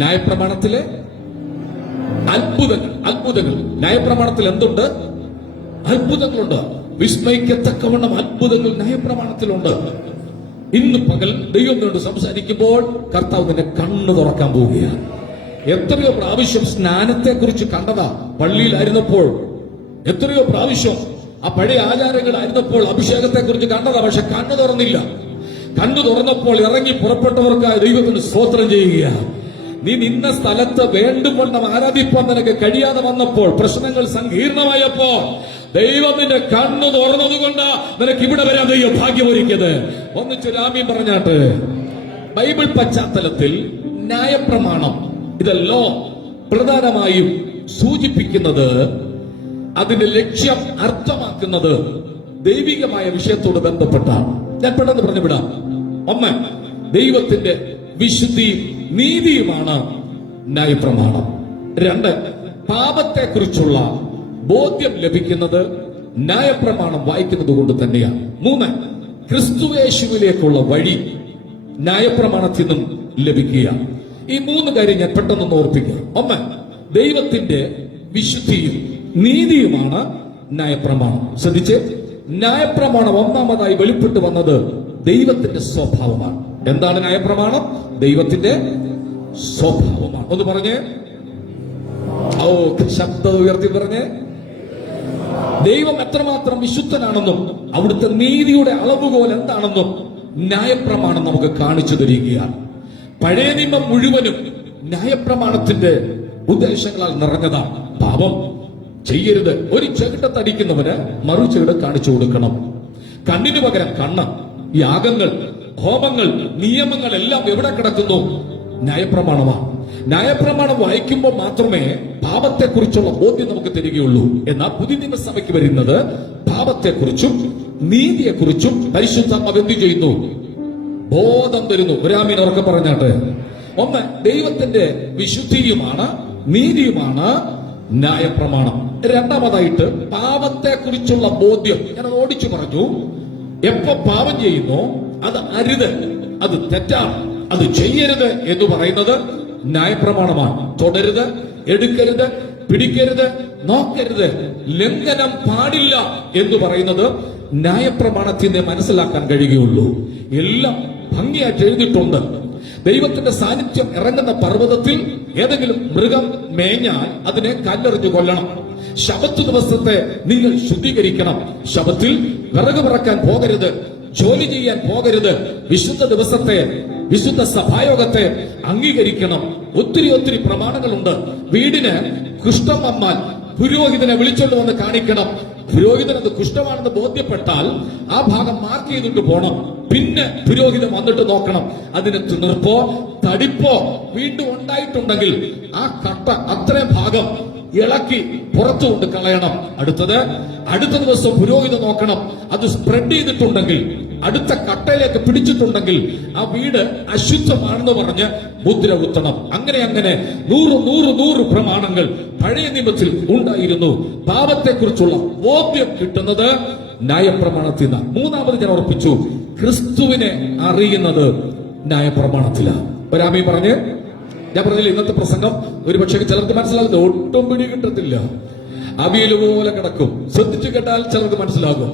ന്യായപ്രമാണത്തിലെ അത്ഭുതങ്ങൾ. ന്യായപ്രമാണത്തിൽ എന്തുണ്ട്? അത്ഭുതങ്ങളുണ്ട്. വിസ്മയിക്കത്തക്കവണ്ണം അത്ഭുതങ്ങൾ ന്യായപ്രമാണത്തിലുണ്ട്. ഇന്ന് പകൽ ദൈവത്തോട് സംസാരിക്കുമ്പോൾ കർത്താവ് നിന്റെ കണ്ണ് തുറക്കാൻ പോവുകയാണ്. എത്രയോ പ്രാവശ്യം സ്നാനത്തെക്കുറിച്ച് കണ്ടതാ പള്ളിയിലായിരുന്നപ്പോൾ. എത്രയോ പ്രാവശ്യം ആ പഴയ ആചാരങ്ങളായിരുന്നപ്പോൾ അഭിഷേകത്തെക്കുറിച്ച് കണ്ടതാ. പക്ഷെ കണ്ണു തുറന്നില്ല. കണ്ണു തുറന്നപ്പോൾ ഇറങ്ങി പുറപ്പെട്ടവർക്കായി ദൈവത്തിന് സ്തോത്രം ചെയ്യുക. നീ നിന്ന സ്ഥലത്ത് വേണ്ടുവണ്ണം ആരാധിപ്പാൻ നിനക്ക് കഴിയാതെ വന്നപ്പോൾ, പ്രശ്നങ്ങൾ സങ്കീർണമായപ്പോ ദൈവം നിന്റെ കണ്ണു തുറന്നതുകൊണ്ട് നിനക്ക് ഇവിടെ വരാൻ ദൈവം ഭാഗ്യമൊരുക്കിയത്. ഒന്നിച്ചൊരു ആമീൻ പറഞ്ഞാട്ട്. ബൈബിൾ പശ്ചാത്തലത്തിൽ ന്യായപ്രമാണം ഇതല്ലോ പ്രധാനമായും സൂചിപ്പിക്കുന്നത്, അതിന്റെ ലക്ഷ്യം അർത്ഥമാക്കുന്നത് ദൈവികമായ വിഷയത്തോട് ബന്ധപ്പെട്ടാണ്. ഞാൻ പെട്ടെന്ന് പറഞ്ഞു വിടാം. ഒന്ന്, ദൈവത്തിന്റെ വിശുദ്ധിയും നീതിയുമാണ് ന്യായപ്രമാണം. 2, പാപത്തെക്കുറിച്ചുള്ള ബോധ്യം ലഭിക്കുന്നത് ന്യായപ്രമാണം വായിക്കുന്നത് കൊണ്ട് തന്നെയാണ്. 3, ക്രിസ്തുയേശുവിലേക്കുള്ള വഴി ന്യായപ്രമാണത്തിൽ നിന്നും ലഭിക്കുക. ഈ 3 കാര്യം ഞാൻ പെട്ടെന്ന് ഓർപ്പിക്കുക. 1, ദൈവത്തിന്റെ വിശുദ്ധിയും നീതിയുമാണ് ന്യായപ്രമാണം. ശ്രദ്ധിച്ച്, ന്യായപ്രമാണം ഒന്നാമതായി വെളിപ്പെട്ടു വന്നത് ദൈവത്തിന്റെ സ്വഭാവമാണ്. എന്താണ് ന്യായപ്രമാണം? ദൈവത്തിന്റെ സ്വഭാവമാണ്. ഒന്ന് പറഞ്ഞേ. ശബ്ദം ഉയർത്തി പറഞ്ഞേ. ദൈവം എത്രമാത്രം വിശുദ്ധനാണെന്നും അവിടുത്തെ നീതിയുടെ അളവുകോൽ എന്താണെന്നും ന്യായപ്രമാണം നമുക്ക് കാണിച്ചു തരികയാണ്. പഴയ നിയമം മുഴുവനും ന്യായപ്രമാണത്തിന്റെ ഉദ്ദേശങ്ങളാൽ നിറഞ്ഞതാണ്. പാപം ചെയ്യരുത്. ഒരു ചെകിട്ടത്തടിക്കുന്നവന് മറു ചെകിട കാണിച്ചു കൊടുക്കണം. കണ്ണിന് പകരം കണ്ണ്. യാഗങ്ങൾ, ഹോമങ്ങൾ, നിയമങ്ങൾ എല്ലാം എവിടെ കിടക്കുന്നു? ന്യായപ്രമാണമാണ്. ന്യായപ്രമാണം വായിക്കുമ്പോൾ മാത്രമേ പാപത്തെക്കുറിച്ചുള്ള ബോധ്യം നമുക്ക് തരികയുള്ളൂ. എന്നാൽ പുതിയ നിയമസഭയ്ക്ക് വരുന്നത് പാപത്തെക്കുറിച്ചും നീതിയെക്കുറിച്ചും പരിശുദ്ധാത്മാവ് എന്ത് ചെയ്യുന്നു? ബോധം തരുന്നു. ഒരാമീൻ ഉറക്കെ പറഞ്ഞാട്ട്. 1, ദൈവത്തിന്റെ വിശുദ്ധിയുമാണ് നീതിയുമാണ് ന്യായപ്രമാണം. 2, പാപത്തെക്കുറിച്ചുള്ള ബോധ്യം. ഞാനത് ഓടിച്ചു പറഞ്ഞു. എപ്പോ പാപം ചെയ്യുന്നു, അത് അരുത്, അത് തെറ്റാണ്, അത് ചെയ്യരുത് എന്ന് പറയുന്നത് ന്യായപ്രമാണമാണ്. തൊടരുത്, എടുക്കരുത്, പിടിക്കരുത്, നോക്കരുത്, ലംഘനം പാടില്ല എന്ന് പറയുന്നത് ന്യായപ്രമാണത്തിൽ മനസ്സിലാക്കാൻ കഴിയുകയുള്ളൂ. എല്ലാം ഭംഗിയായിട്ട് എഴുതിയിട്ടുണ്ട്. ദൈവത്തിന്റെ സാന്നിധ്യം ഇറങ്ങുന്ന പർവ്വതത്തിൽ ഏതെങ്കിലും മൃഗം മേഞ്ഞാൽ അതിനെ കല്ലെറിഞ്ഞു കൊല്ലണം. ശബത്ത് ദിവസത്തെ നിങ്ങൾ ശുദ്ധീകരിക്കണം. ശബത്തിൽ വിറക് പറക്കാൻ പോകരുത്, ജോലി ചെയ്യാൻ പോകരുത്. വിശുദ്ധ ദിവസത്തെ, വിശുദ്ധ സഭായോഗത്തെ അംഗീകരിക്കണം. ഒത്തിരി പ്രമാണങ്ങളുണ്ട്. വീടിന് കുഷ്ഠം വന്നാൽ പുരോഹിതനെ വിളിച്ചോണ്ട് വന്ന് കാണിക്കണം. പുരോഹിതൻ അത് കുഷ്ഠമാണെന്ന് ബോധ്യപ്പെട്ടാൽ ആ ഭാഗം മാർക്ക് ചെയ്തിട്ട് പോണം. പിന്നെ പുരോഹിതൻ വന്നിട്ട് നോക്കണം അതിന് തിണർപ്പോ തടിപ്പോ വീണ്ടും ഉണ്ടായിട്ടുണ്ടെങ്കിൽ ആ കട്ട അത്രയും ഭാഗം ഇളക്കി പുറത്തു കൊണ്ട് കളയണം. അടുത്ത ദിവസം പുരോഹിതൻ നോക്കണം. അത് സ്പ്രെഡ് ചെയ്തിട്ടുണ്ടെങ്കിൽ, അടുത്ത കട്ടയിലേക്ക് പിടിച്ചിട്ടുണ്ടെങ്കിൽ ആ വീട് അശുദ്ധമാണെന്ന് പറഞ്ഞ് മുദ്ര കുത്തണം. അങ്ങനെ 100 പ്രമാണങ്ങൾ പഴയ നിയമത്തിൽ ഉണ്ടായിരുന്നു. പാപത്തെക്കുറിച്ചുള്ള ബോധ്യം കിട്ടുന്നത് ന്യായപ്രമാണത്തിൽ നിന്നാണ്. 3 ഞാൻ ഉറപ്പിച്ചു, ക്രിസ്തുവിനെ അറിയുന്നത് ന്യായപ്രമാണത്തിലാണ്. ഒരാമീൻ പറഞ്ഞ്. ഞാൻ പറഞ്ഞില്ല, ഇന്നത്തെ പ്രസംഗം ഒരു പക്ഷേ ചിലർക്ക് മനസ്സിലാകുന്നത് ഒട്ടും പിടി കിട്ടത്തില്ല. അവിയൽ പോലെ കിടക്കും. ശ്രദ്ധിച്ചു കേട്ടാൽ ചിലർക്ക് മനസ്സിലാകും.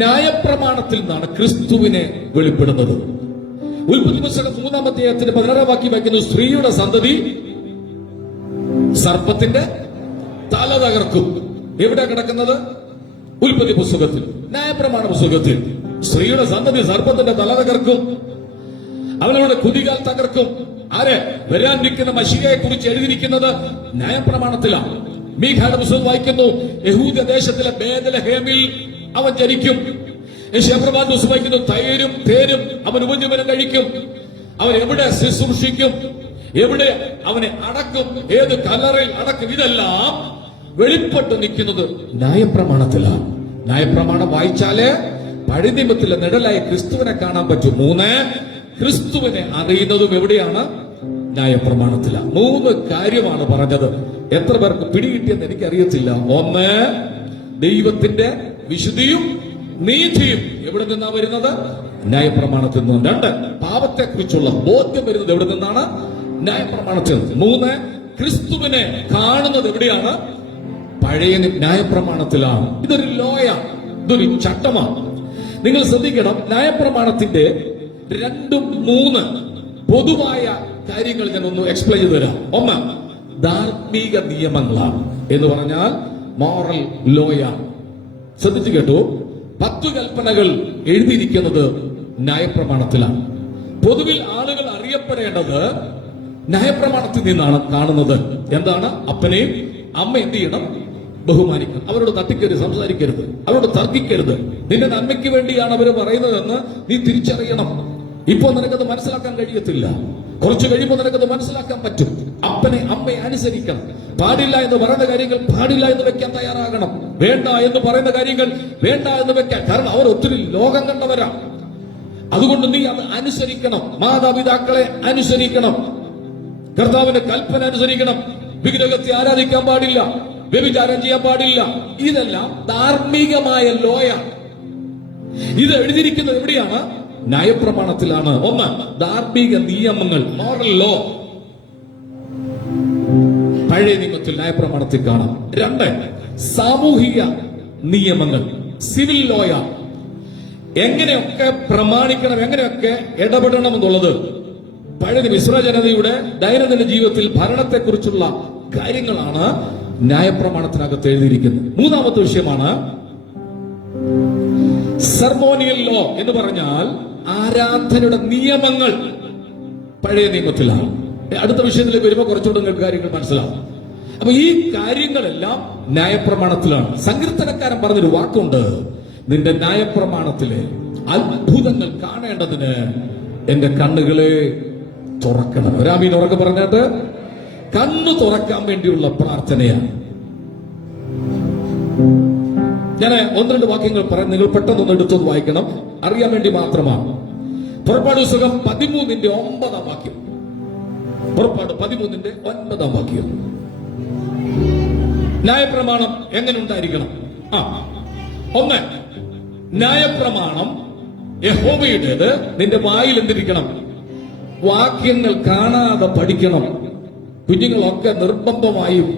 ന്യായപ്രമാണത്തിൽ നിന്നാണ് ക്രിസ്തുവിനെ വെളിപ്പെടുന്നത്. ഉൽപ്പത്തി പുസ്തകം 3-ാം അധ്യായത്തിന്റെ 16-ാം വാക്യം വായിക്കുന്നു, സ്ത്രീയുടെ സന്തതി സർപ്പത്തിന്റെ തല തകർക്കും. എവിടെ കിടക്കുന്നത്? ഉൽപ്പത്തി പുസ്തകത്തിൽ, ന്യായപ്രമാണ പുസ്തകത്തിൽ. സ്ത്രീയുടെ സന്തതി സർപ്പത്തിന്റെ തല തകർക്കും, അവനവരുടെ കുതികാൽ തകർക്കും. ആരെ? വരാനിരിക്കുന്ന മശിഹയെ കുറിച്ച് എഴുതിയിരിക്കുന്നത് ന്യായപ്രമാണത്തിലാണ്. മീഖയുടെ പുസ്തകം വായിക്കുന്നു, യഹൂദ ദേശത്തിലെ ബേത്ലഹേമിൽ അവൻ ജനിക്കും. യെശയ്യാപ്രവാചകന്റെ പുസ്തകം വായിക്കുന്നു, തൈരും തേനും അവൻ ഉപജീവനം കഴിക്കും. അവൻ എവിടെ ശുശ്രൂഷിക്കും? എവിടെ അവനെ അടക്കും, ഏത് കല്ലറയിൽ അടക്കും, ഇതെല്ലാം വെളിപ്പെട്ട് നിൽക്കുന്നത് ന്യായപ്രമാണത്തിലാണ്. ന്യായപ്രമാണം വായിച്ചാല് പഴയ നിയമത്തിലെ നിഴലായി ക്രിസ്തുവിനെ കാണാൻ പറ്റും. 3, ക്രിസ്തുവിനെ അറിയുന്നതും എവിടെയാണ്? ന്യായപ്രമാണത്തിലാണ്. 3 കാര്യമാണ് പറഞ്ഞത്. എത്ര പേർക്ക് പിടികിട്ടിയെന്ന് എനിക്കറിയത്തില്ല. 1, ദൈവത്തിന്റെ വിശുദ്ധിയും നീതിയും എവിടെ നിന്നാണ് വരുന്നത്? ന്യായപ്രമാണത്തിൽ നിന്നും. 2, പാപത്തെ കുറിച്ചുള്ള ബോധ്യം വരുന്നത് എവിടെ നിന്നാണ്? ന്യായപ്രമാണത്തിൽ നിന്ന്. 3, ക്രിസ്തുവിനെ കാണുന്നത് എവിടെയാണ്? പഴയ ന്യായപ്രമാണത്തിലാണ്. ഇതൊരു ലോയാണ്, ഇതൊരു ചട്ടമാണ്. നിങ്ങൾ ശ്രദ്ധിക്കണം, ന്യായപ്രമാണത്തിന്റെ 2, 3 പൊതുവായ കാര്യങ്ങൾ ഞാൻ ഒന്ന് എക്സ്പ്ലെയിൻ ചെയ്തു തരാം. 1, ധാർമ്മിക നിയമങ്ങളാണ് എന്ന് പറഞ്ഞാൽ മോറൽ ലോയാണ്. ശ്രദ്ധിച്ചു കേട്ടു, 10 കൽപ്പനകൾ എഴുതിയിരിക്കുന്നത് ന്യായപ്രമാണത്തിലാണ്. പൊതുവിൽ ആളുകൾ അറിയപ്പെടേണ്ടത് ന്യായപ്രമാണത്തിൽ നിന്നാണ് കാണുന്നത്. എന്താണ്? അപ്പനെയും അമ്മ എന്ത് ചെയ്യണം? ബഹുമാനിക്കണം. അവരോട് തട്ടിക്കരുത്, സംസാരിക്കരുത്, അവരോട് തർക്കിക്കരുത്. നിന്റെ നന്മയ്ക്ക് വേണ്ടിയാണ് അവർ പറയുന്നതെന്ന് നീ തിരിച്ചറിയണം. ഇപ്പൊ നിനക്കത് മനസ്സിലാക്കാൻ കഴിയത്തില്ല, കുറച്ച് കഴിയുമ്പോൾ നിനക്കത് മനസ്സിലാക്കാൻ പറ്റും. അപ്പനെ അമ്മയെ അനുസരിക്കണം. പാടില്ല എന്ന് പറയുന്ന കാര്യങ്ങൾ പാടില്ല എന്ന് വെക്കാൻ തയ്യാറാകണം. വേണ്ട എന്ന് പറയുന്ന കാര്യങ്ങൾ വേണ്ട എന്ന് വെക്കാൻ. കാരണം അവർ ഒത്തിരി ലോകം കണ്ടവരാ. അതുകൊണ്ട് നീ അത് അനുസരിക്കണം. മാതാപിതാക്കളെ അനുസരിക്കണം, കർത്താവിന്റെ കൽപ്പന അനുസരിക്കണം, വിഗ്രഹത്തെ ആരാധിക്കാൻ പാടില്ല, വ്യഭിചാരം ചെയ്യാൻ പാടില്ല. ഇതെല്ലാം ധാർമ്മികമായ ലോയാണ്. ഇത് എഴുതിയിരിക്കുന്നത് എവിടെയാണ്? ന്യായപ്രമാണത്തിലാണ്. 1, ധാർമ്മിക നിയമങ്ങൾ, മോറൽ ലോ, പഴയ നിയമത്തിൽ ന്യായപ്രമാണത്തിൽ കാണാം. 2, സാമൂഹിക നിയമങ്ങൾ, സിവിൽ ലോയ, എങ്ങനെയൊക്കെ പ്രമാണിക്കണം, എങ്ങനെയൊക്കെ ഇടപെടണം എന്നുള്ളത് പഴയ ഇസ്രായേൽ ജനതയുടെ ദൈനംദിന ജീവിതത്തിൽ ഭരണത്തെക്കുറിച്ചുള്ള കാര്യങ്ങളാണ് ന്യായപ്രമാണത്തിനകത്ത് എഴുതിയിരിക്കുന്നത്. 3ാമത്തെ വിഷയമാണ് സെർമോണിയൽ ലോ എന്ന് പറഞ്ഞാൽ ആരാധനയുടെ നിയമങ്ങൾ പഴയ നിയമത്തിലാണ്. അടുത്ത വിഷയത്തിലേക്ക് വരുമ്പോൾ കുറച്ചുകൂടെ നിങ്ങൾക്ക് കാര്യങ്ങൾ മനസ്സിലാവും. അപ്പൊ ഈ കാര്യങ്ങളെല്ലാം ന്യായപ്രമാണത്തിലാണ്. സങ്കീർത്തനക്കാരൻ പറഞ്ഞൊരു വാക്കുണ്ട്, നിന്റെ ന്യായപ്രമാണത്തിലെ അത്ഭുതങ്ങൾ കാണേണ്ടതിന് എന്റെ കണ്ണുകളെ തുറക്കണം. ഒരാമീൻ ഉറക്കെ പറഞ്ഞിട്ട് കണ്ണു തുറക്കാൻ വേണ്ടിയുള്ള പ്രാർത്ഥനയാണ്. ഞാൻ 1-2 വാക്യങ്ങൾ പറയാം, നിങ്ങൾ പെട്ടെന്നൊന്ന് എടുത്തൊന്ന് വായിക്കണം, അറിയാൻ വേണ്ടി മാത്രമാണ്. പുറപ്പാട് പുസ്തകം 13-ന്റെ 9-ാം വാക്യം. പുറപ്പാട് 13-ന്റെ 9-ാം വാക്യം. ന്യായപ്രമാണം എങ്ങനെ ഉണ്ടായിരിക്കണം? 1, ന്യായപ്രമാണം യഹോവയുടേത്. നിന്റെ വായിൽ എന്തിരിക്കണം? വാക്യങ്ങൾ കാണാതെ പഠിക്കണം. കുഞ്ഞുങ്ങളൊക്കെ നിർബന്ധമായും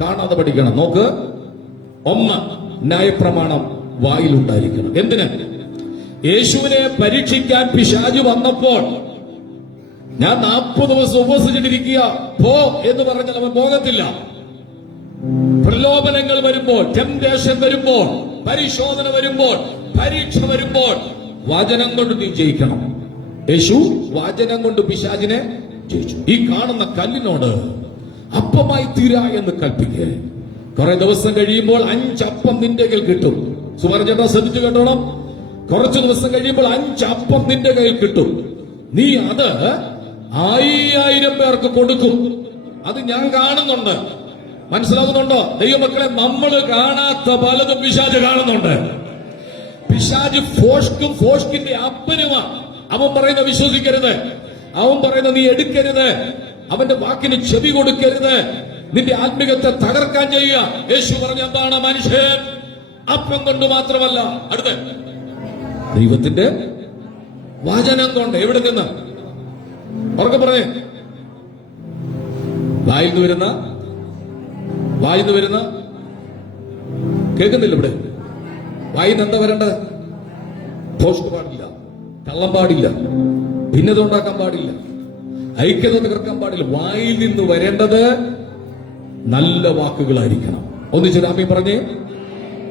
കാണാതെ പഠിക്കണം. നോക്ക്, 1, ന്യായപ്രമാണം വായിലുണ്ടായിരിക്കണം. എന്തിന്? യേശുവിനെ പരീക്ഷിക്കാൻ പിശാച് വന്നപ്പോൾ, ഞാൻ 40 ദിവസം ഉപവസിച്ചിട്ടിരിക്കുക, പോ എന്ന് പറഞ്ഞാൽ അവൻ പോകത്തില്ല. പ്രലോഭനങ്ങൾ വരുമ്പോൾ, ടെംപ്റ്റേഷൻ വരുമ്പോൾ, പരിശോധന വരുമ്പോൾ, പരീക്ഷ വരുമ്പോൾ വചനം കൊണ്ട് നീ ജയിക്കണം. യേശു വചനം കൊണ്ട് പിശാചിനെ ജയിച്ചു. ഈ കാണുന്ന കല്ലിനോട് അപ്പമായി തീരാ എന്ന് കൽപ്പിക്കേ. കുറെ ദിവസം കഴിയുമ്പോൾ 5 അപ്പം നിന്റെ കയ്യിൽ കിട്ടും. സുമാരൻ ചേട്ടാ ശ്രദ്ധിച്ചു കേട്ടോണം. കുറച്ചു ദിവസം കഴിയുമ്പോൾ 5 അപ്പം നിന്റെ കയ്യിൽ കിട്ടും. നീ അത് 1000 പേർക്ക് കൊടുക്കും. അത് ഞാൻ കാണുന്നുണ്ട്. മനസ്സിലാകുന്നുണ്ടോ ദൈവമക്കളെ? നമ്മൾ കാണാത്ത പലതും പിശാച് കാണുന്നുണ്ട്. പിശാച് ഫോഷ്കിന്റെ അപ്പനുമാ. അവൻ പറയുന്ന വിശ്വസിക്കരുത്, അവൻ പറയുന്ന നീ എടുക്കരുത്, അവന്റെ വാക്കിന് ചെവി കൊടുക്കരുത്, നിന്റെ ആത്മീകത്തെ തകർക്കാൻ ചെയ്യുക. യേശു പറഞ്ഞ എന്താണ്? മനുഷ്യൻ അപ്പം കൊണ്ട് മാത്രമല്ല, അടുത്ത ദൈവത്തിന്റെ വചനം കൊണ്ട്. എവിടെ നിന്ന്? ഉറക്കെ പറഞ്ഞേ. വായിന്ന് വരുന്ന കേൾക്കുന്നില്ല. ഇവിടെ വായിന്ന് എന്താ വരേണ്ടത്? പോസ്റ്റ് പാടില്ല, കള്ളം പാടില്ല, ഭിന്നത ഉണ്ടാക്കാൻ പാടില്ല, ഐക്യത തകർക്കാൻ പാടില്ല. വായിൽ നിന്ന് വരേണ്ടത് നല്ല വാക്കുകളായിരിക്കണം. ഒന്നിച്ച് രാമി പറഞ്ഞേ,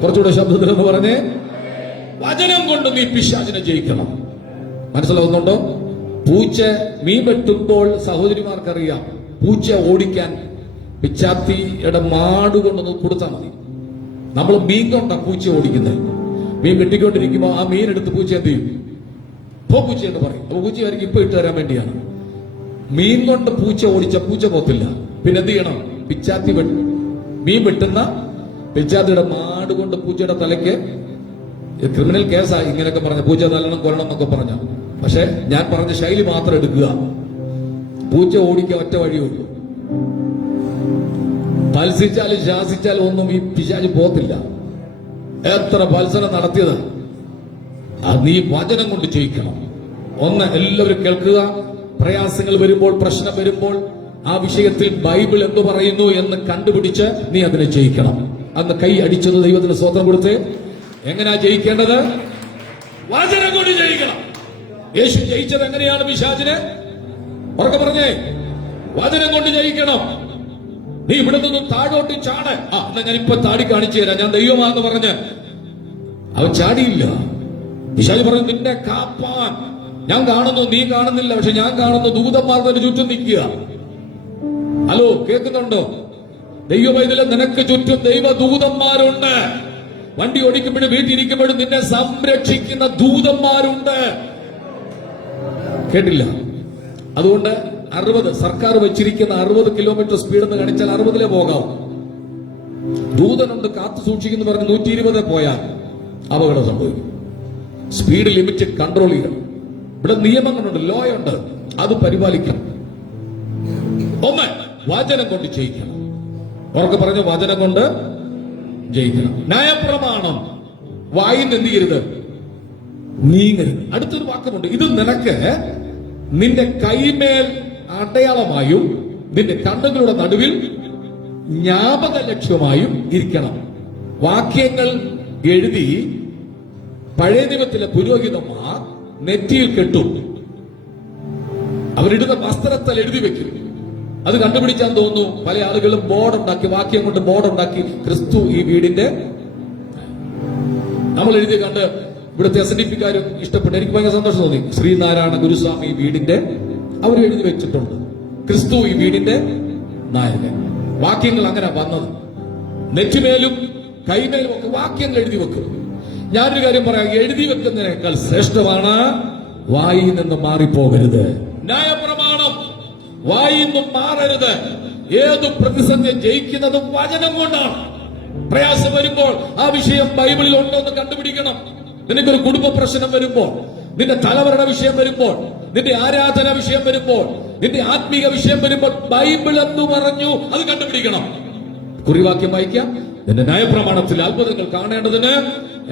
കുറച്ചുകൂടെ ശബ്ദത്തിലെന്ന് പറഞ്ഞേ. വചനം കൊണ്ട് നീ പിശാചിനെ ജയിക്കണം. മനസ്സിലാവുന്നുണ്ടോ? പൂച്ച മീൻ വെട്ടുമ്പോൾ സഹോദരിമാർക്കറിയാം, പൂച്ച ഓടിക്കാൻ പിച്ചാത്തിയുടെ മാട് കൊണ്ടൊന്ന് കൊടുത്താൽ മതി. നമ്മൾ മീൻ കൊണ്ടാണ് പൂച്ച ഓടിക്കുന്നത്. മീൻ വെട്ടിക്കൊണ്ടിരിക്കുമ്പോൾ ആ മീൻ എടുത്ത് പൂച്ച എന്ത് ചെയ്യും? പൂച്ച എന്ന് പറയും. അപ്പൊ പൂച്ചയായിരിക്കും ഇപ്പൊ ഇട്ട് തരാൻ വേണ്ടിയാണ്. മീൻ കൊണ്ട് പൂച്ച ഓടിച്ച പൂച്ച പോത്തില്ല. പിന്നെ എന്ത് ചെയ്യണം? പിച്ചാത്തി മീൻ വെട്ടുന്ന പിച്ചാത്തിയുടെ മാട് കൊണ്ട് പൂച്ചയുടെ തലയ്ക്ക് ക്രിമിനൽ കേസായി ഇങ്ങനെയൊക്കെ പറഞ്ഞ പൂച്ച നല്ലോണം കൊല്ലണം എന്നൊക്കെ പറഞ്ഞ. പക്ഷെ ഞാൻ പറഞ്ഞ ശൈലി മാത്രം എടുക്കുക. പൂച്ച ഓടിക്കാൻ ഒറ്റ വഴിയുള്ളൂ. പത്സിച്ചാലും ശാസിച്ചാലും ഒന്നും ഈ പിശാച് പോത്തില്ല. എത്ര പത്സനം നടത്തിയത് അത് നീ വചനം കൊണ്ട് ജയിക്കണം. ഒന്ന്, എല്ലാവരും കേൾക്കുക. പ്രയാസങ്ങൾ വരുമ്പോൾ, പ്രശ്നം വരുമ്പോൾ ആ വിഷയത്തിൽ ബൈബിൾ എന്തു പറയുന്നു എന്ന് കണ്ടുപിടിച്ച് നീ അതിനെ ജയിക്കണം. അന്ന് കൈ അടിച്ചത് ദൈവത്തിന് സ്വതന്ത്രം കൊടുത്ത്. എങ്ങനെയാ ജയിക്കേണ്ടത്? വചനം കൊണ്ട് ജയിക്കണം. യേശു ജയിച്ചത് എങ്ങനെയാണ് പിശാചിനെ? ഉറക്കെ പറഞ്ഞേ, വചനം കൊണ്ട് ജയിക്കണം. നീ ഇവിടെ നിന്നും താഴോട്ട് ചാട്. എന്നാ ഞാൻ ഇപ്പൊ താടി കാണിച്ചു തരാം, ഞാൻ ദൈവമാണെന്ന് പറഞ്ഞ് അവൻ ചാടിയില്ല. പിശാച് പറഞ്ഞു, നിന്നെ കാപ്പാൻ ഞാൻ കാണുന്നു, നീ കാണുന്നില്ല, പക്ഷെ ഞാൻ കാണുന്നു. ദൂതന്മാർ തന്നെ ചുറ്റും നിൽക്കുക. ഹലോ, കേൾക്കുന്നുണ്ടോ? ദൈവവൈദ്യല നിനക്ക് ചുറ്റും ദൈവദൂതന്മാരുണ്ട്. വണ്ടി ഓടിക്കുമ്പോഴും വീട്ടിലിരിക്കുമ്പോഴും നിന്നെ സംരക്ഷിക്കുന്ന ദൂതന്മാരുണ്ട്. കേട്ടില്ല? അതുകൊണ്ട് 60 സർക്കാർ വെച്ചിരിക്കുന്ന 60 കിലോമീറ്റർ സ്പീഡ് എന്ന് കാണിച്ചാൽ 60 പോകാം. ദൂതനുണ്ട് കാത്തു സൂക്ഷിക്കുന്നു പറഞ്ഞ് 120 പോയാൽ അപകടം സംഭവിക്കും. സ്പീഡ് ലിമിറ്റ് കൺട്രോൾ ചെയ്യണം. ഇവിടെ നിയമങ്ങളുണ്ട്, ലോ ഉണ്ട്, അത് പരിപാലിക്കണം. ഒന്ന്, വചനം കൊണ്ട് ജയിക്കണം. ഉറക്കെ പറഞ്ഞു, വചനം കൊണ്ട് ജയിക്കണം. ന്യായപ്രമാണം വായിന്ന് എന്ത് ചെയ്യരുത്? നീങ്ങരുത്. അടുത്തൊരു വാക്കുമുണ്ട്, ഇത് നിനക്ക് നിന്റെ കൈമേൽ അടയാളമായും നിന്റെ കണ്ണുകളുടെ നടുവിൽ ജ്ഞാപക ലക്ഷ്യമായും ഇരിക്കണം. വാക്യങ്ങൾ എഴുതി പഴയ നിയമത്തിലെ പുരോഹിതന്മാർ നെറ്റിയിൽ കെട്ടും. അവരിടുന്ന വസ്ത്രത്തിൽ എഴുതി വെക്കും. അത് കണ്ടുപിടിച്ചാൻ തോന്നുന്നു പല ആളുകളും ബോർഡുണ്ടാക്കി, വാക്യം കൊണ്ട് ബോർഡുണ്ടാക്കി, ക്രിസ്തു ഈ വീടിന്റെ. നമ്മൾ എഴുതി കണ്ട് ഇവിടുത്തെ SNDPക്കാരും ഇഷ്ടപ്പെട്ടു. എനിക്ക് ഭയങ്കര സന്തോഷം തോന്നി. ശ്രീനാരായണ ഗുരുസ്വാമി വീടിന്റെ അവർ എഴുതി വെച്ചിട്ടുണ്ട്, ക്രിസ്തു ഈ വീടിന്റെ നായകൻ. വാക്യങ്ങൾ അങ്ങനെ വന്നത്. നെറ്റിമേലും കൈമേലും ഒക്കെ വാക്യങ്ങൾ എഴുതി വെക്കും. ഞാനൊരു കാര്യം പറയാം, എഴുതി വെക്കുന്നതിനേക്കാൾ ശ്രേഷ്ഠമാണ് വായിൽ നിന്ന് മാറിപ്പോകരുത്. ന്യായപ്രമാണം വായിൽ നിന്നും മാറരുത്. ഏതു പ്രതിസന്ധി ജയിക്കുന്നതും വചനം കൊണ്ടാണ്. പ്രയാസം വരുമ്പോൾ ആ വിഷയം ബൈബിളിൽ ഉണ്ടോ എന്ന് കണ്ടുപിടിക്കണം. നിനക്കൊരു കുടുംബ പ്രശ്നം വരുമ്പോൾ, നിന്റെ തലവരുടെ വിഷയം വരുമ്പോൾ, നിന്റെ ആരാധന വിഷയം വരുമ്പോൾ, നിന്റെ ആത്മീക വിഷയം വരുമ്പോൾ ബൈബിൾ എന്ന് പറഞ്ഞു അത് കണ്ടുപിടിക്കണം. കുറിവാക്യം വായിക്കാം. എന്റെ ന്യായപ്രമാണത്തിൽ അത്ഭുതങ്ങൾ കാണേണ്ടതിന്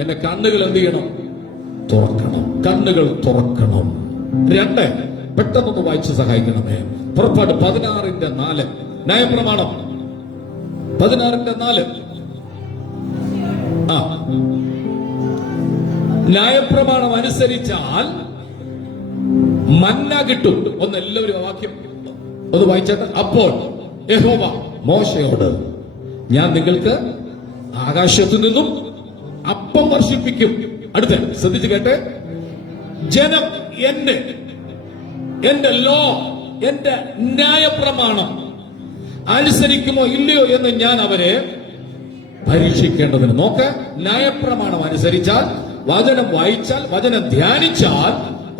എന്റെ കണ്ണുകൾ എന്ത് ചെയ്യണം? തുറക്കണം. കണ്ണുകൾ തുറക്കണം. 2, പെട്ടെന്നൊന്ന് വായിച്ച് സഹായിക്കണമേ. പുറപ്പാട് 16:4. ന്യായപ്രമാണം 16:4. ന്യായപ്രമാണം അനുസരിച്ചാൽ മന്ന കിട്ടും. ഒന്ന് എല്ലാവരും വാക്യം ഒന്ന് വായിച്ചേട്ടെ. അപ്പോൾ യഹോവ മോശയോട്, ഞാൻ നിങ്ങൾക്ക് ആകാശത്തു നിന്നും അപ്പം വർഷിപ്പിക്കും. അടുത്ത ശ്രദ്ധിച്ചു കേട്ടെ. ജനം എന്റെ ലോ, എന്റെ ന്യായപ്രമാണം അനുസരിക്കുമോ ഇല്ലയോ എന്ന് ഞാൻ അവരെ പരീക്ഷിക്കേണ്ടതിന്. നോക്ക്, ന്യായപ്രമാണം അനുസരിച്ചാൽ, വചനം വായിച്ചാൽ, വചനം ധ്യാനിച്ചാൽ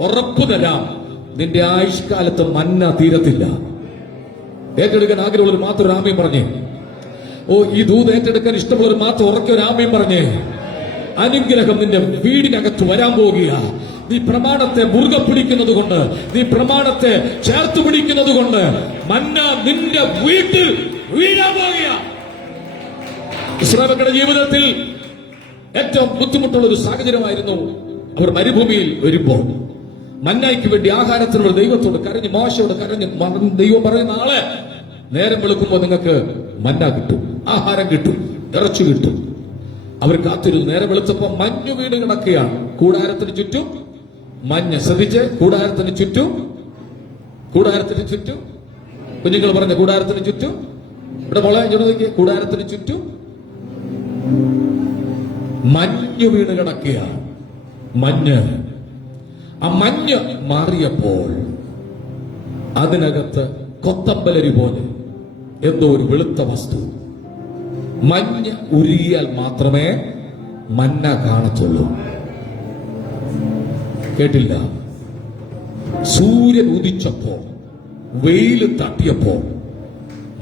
ഉറപ്പു തരാം, നിന്റെ ആയുഷ്കാലത്ത് മന്ന തീരത്തില്ല. ഏറ്റെടുക്കാൻ ആഗ്രഹമുള്ളവർ മാത്രം ഒരു ആമയും പറഞ്ഞേ. ഈ ദൂത് ഏറ്റെടുക്കാൻ ഇഷ്ടമുള്ളവർ മാത്രം ഉറക്കെ ഒരു ആമയും പറഞ്ഞേ. അനുഗ്രഹം നിന്റെ വീടിനകത്ത് വരാൻ പോകുക. നീ പ്രമാണത്തെ മുറുകെ പിടിക്കുന്നത് കൊണ്ട്, നീ പ്രമാണത്തെ ചേർത്ത് പിടിക്കുന്നത് കൊണ്ട് മന്ന നിന്റെ വീട്ടിൽ വീഴാൻ പോകുക. ഇസ്രായേലിന്റെ ജീവിതത്തിൽ ഏറ്റവും ബുദ്ധിമുട്ടുള്ള ഒരു സാഹചര്യമായിരുന്നു. അവർ മരുഭൂമിയിൽ വരുമ്പോൾ മന്നായ്ക്ക് വേണ്ടി ആഹാരത്തിനുള്ള ദൈവത്തോട് കരഞ്ഞ്, മോശയോട് കരഞ്ഞ്, ദൈവം പറയുന്ന ആളെ നേരം വെളുക്കുമ്പോൾ നിങ്ങൾക്ക് മന്ന കിട്ടും, ആഹാരം കിട്ടും, ഇറച്ചി കിട്ടും. അവർ കാത്തിരുന്നു. നേരം വെളുത്തപ്പോൾ മഞ്ഞു വീണ് കിടക്കുകയാണ്. കൂടാരത്തിന് ചുറ്റും മഞ്ഞ്. ശ്രദ്ധിച്ച്, കൂടാരത്തിന് ചുറ്റും കുഞ്ഞുങ്ങൾ പറഞ്ഞ കൂടാരത്തിന് ചുറ്റും. ഇവിടെ മോളെ നോക്കിയ കൂടാരത്തിന് ചുറ്റും മഞ്ഞു വീണ് കിടക്കുകയാണ്. മഞ്ഞ്. ആ മഞ്ഞ് മാറിയപ്പോൾ അതിനകത്ത് കൊത്തമ്പലരി പോലെ എന്തോ ഒരു വെളുത്ത വസ്തു. മഞ്ഞ് ഉരുകിയാൽ മാത്രമേ മന്ന കാണത്തുള്ളൂ. കേട്ടില്ല? സൂര്യൻ ഉദിച്ചപ്പോൾ വെയില് തട്ടിയപ്പോ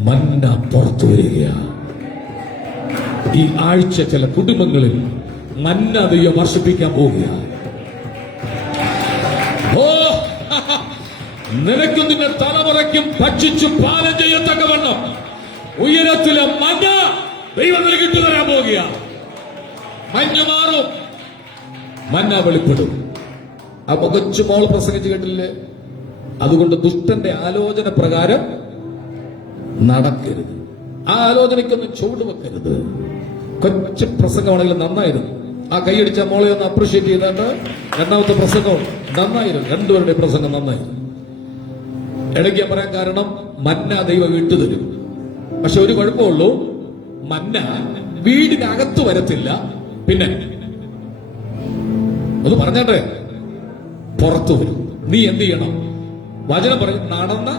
മന്ന പുറത്തു വരികയാണ്. ഈ ആഴ്ച ചില കുടുംബങ്ങളിൽ മന്ന ദൈവം വർഷിപ്പിക്കാൻ പോവുകയാണ്. ഓ, നിനക്കും നിന്റെ തലമുറയ്ക്കും ഭക്ഷിച്ചു പാലം ചെയ്യത്തക്കവണ്ണം ഉയരത്തിലെ മന്ന ദൈവം നൽകിട്ട് തരാൻ പോവുകയാണ്. മഞ്ഞു മാറും, മന്ന വെളിപ്പെടും. അപ്പൊ കൊച്ചു മോൾ പ്രസംഗിച്ച് കേട്ടില്ലേ? അതുകൊണ്ട് ദുഷ്ടന്റെ ആലോചന പ്രകാരം നടക്കരുത്. ആ ആലോചനയ്ക്കൊന്നും ചുവട് വെക്കരുത്. കൊച്ചു പ്രസംഗമാണെങ്കിലും നന്നായിരുന്നു. ആ കൈയടിച്ച മോളെ ഒന്ന് അപ്രീഷിയേറ്റ് ചെയ്താണ്ട് രണ്ടാമത്തെ പ്രസംഗം നന്നായിരുന്നു. രണ്ടുപേരുടെ പ്രസംഗം നന്നായിരുന്നു. ഇടയ്ക്ക് ഞാൻ പറയാൻ കാരണം മന്ന ദൈവം വിട്ടുതരും. പക്ഷെ ഒരു കുഴപ്പമുള്ളൂ, മന്ന വീടിനകത്ത് വരത്തില്ല. പിന്നെ അത് പറഞ്ഞേ പുറത്തു വരും. നീ എന്ത് ചെയ്യണം? വചനം പറയും നടന്ന്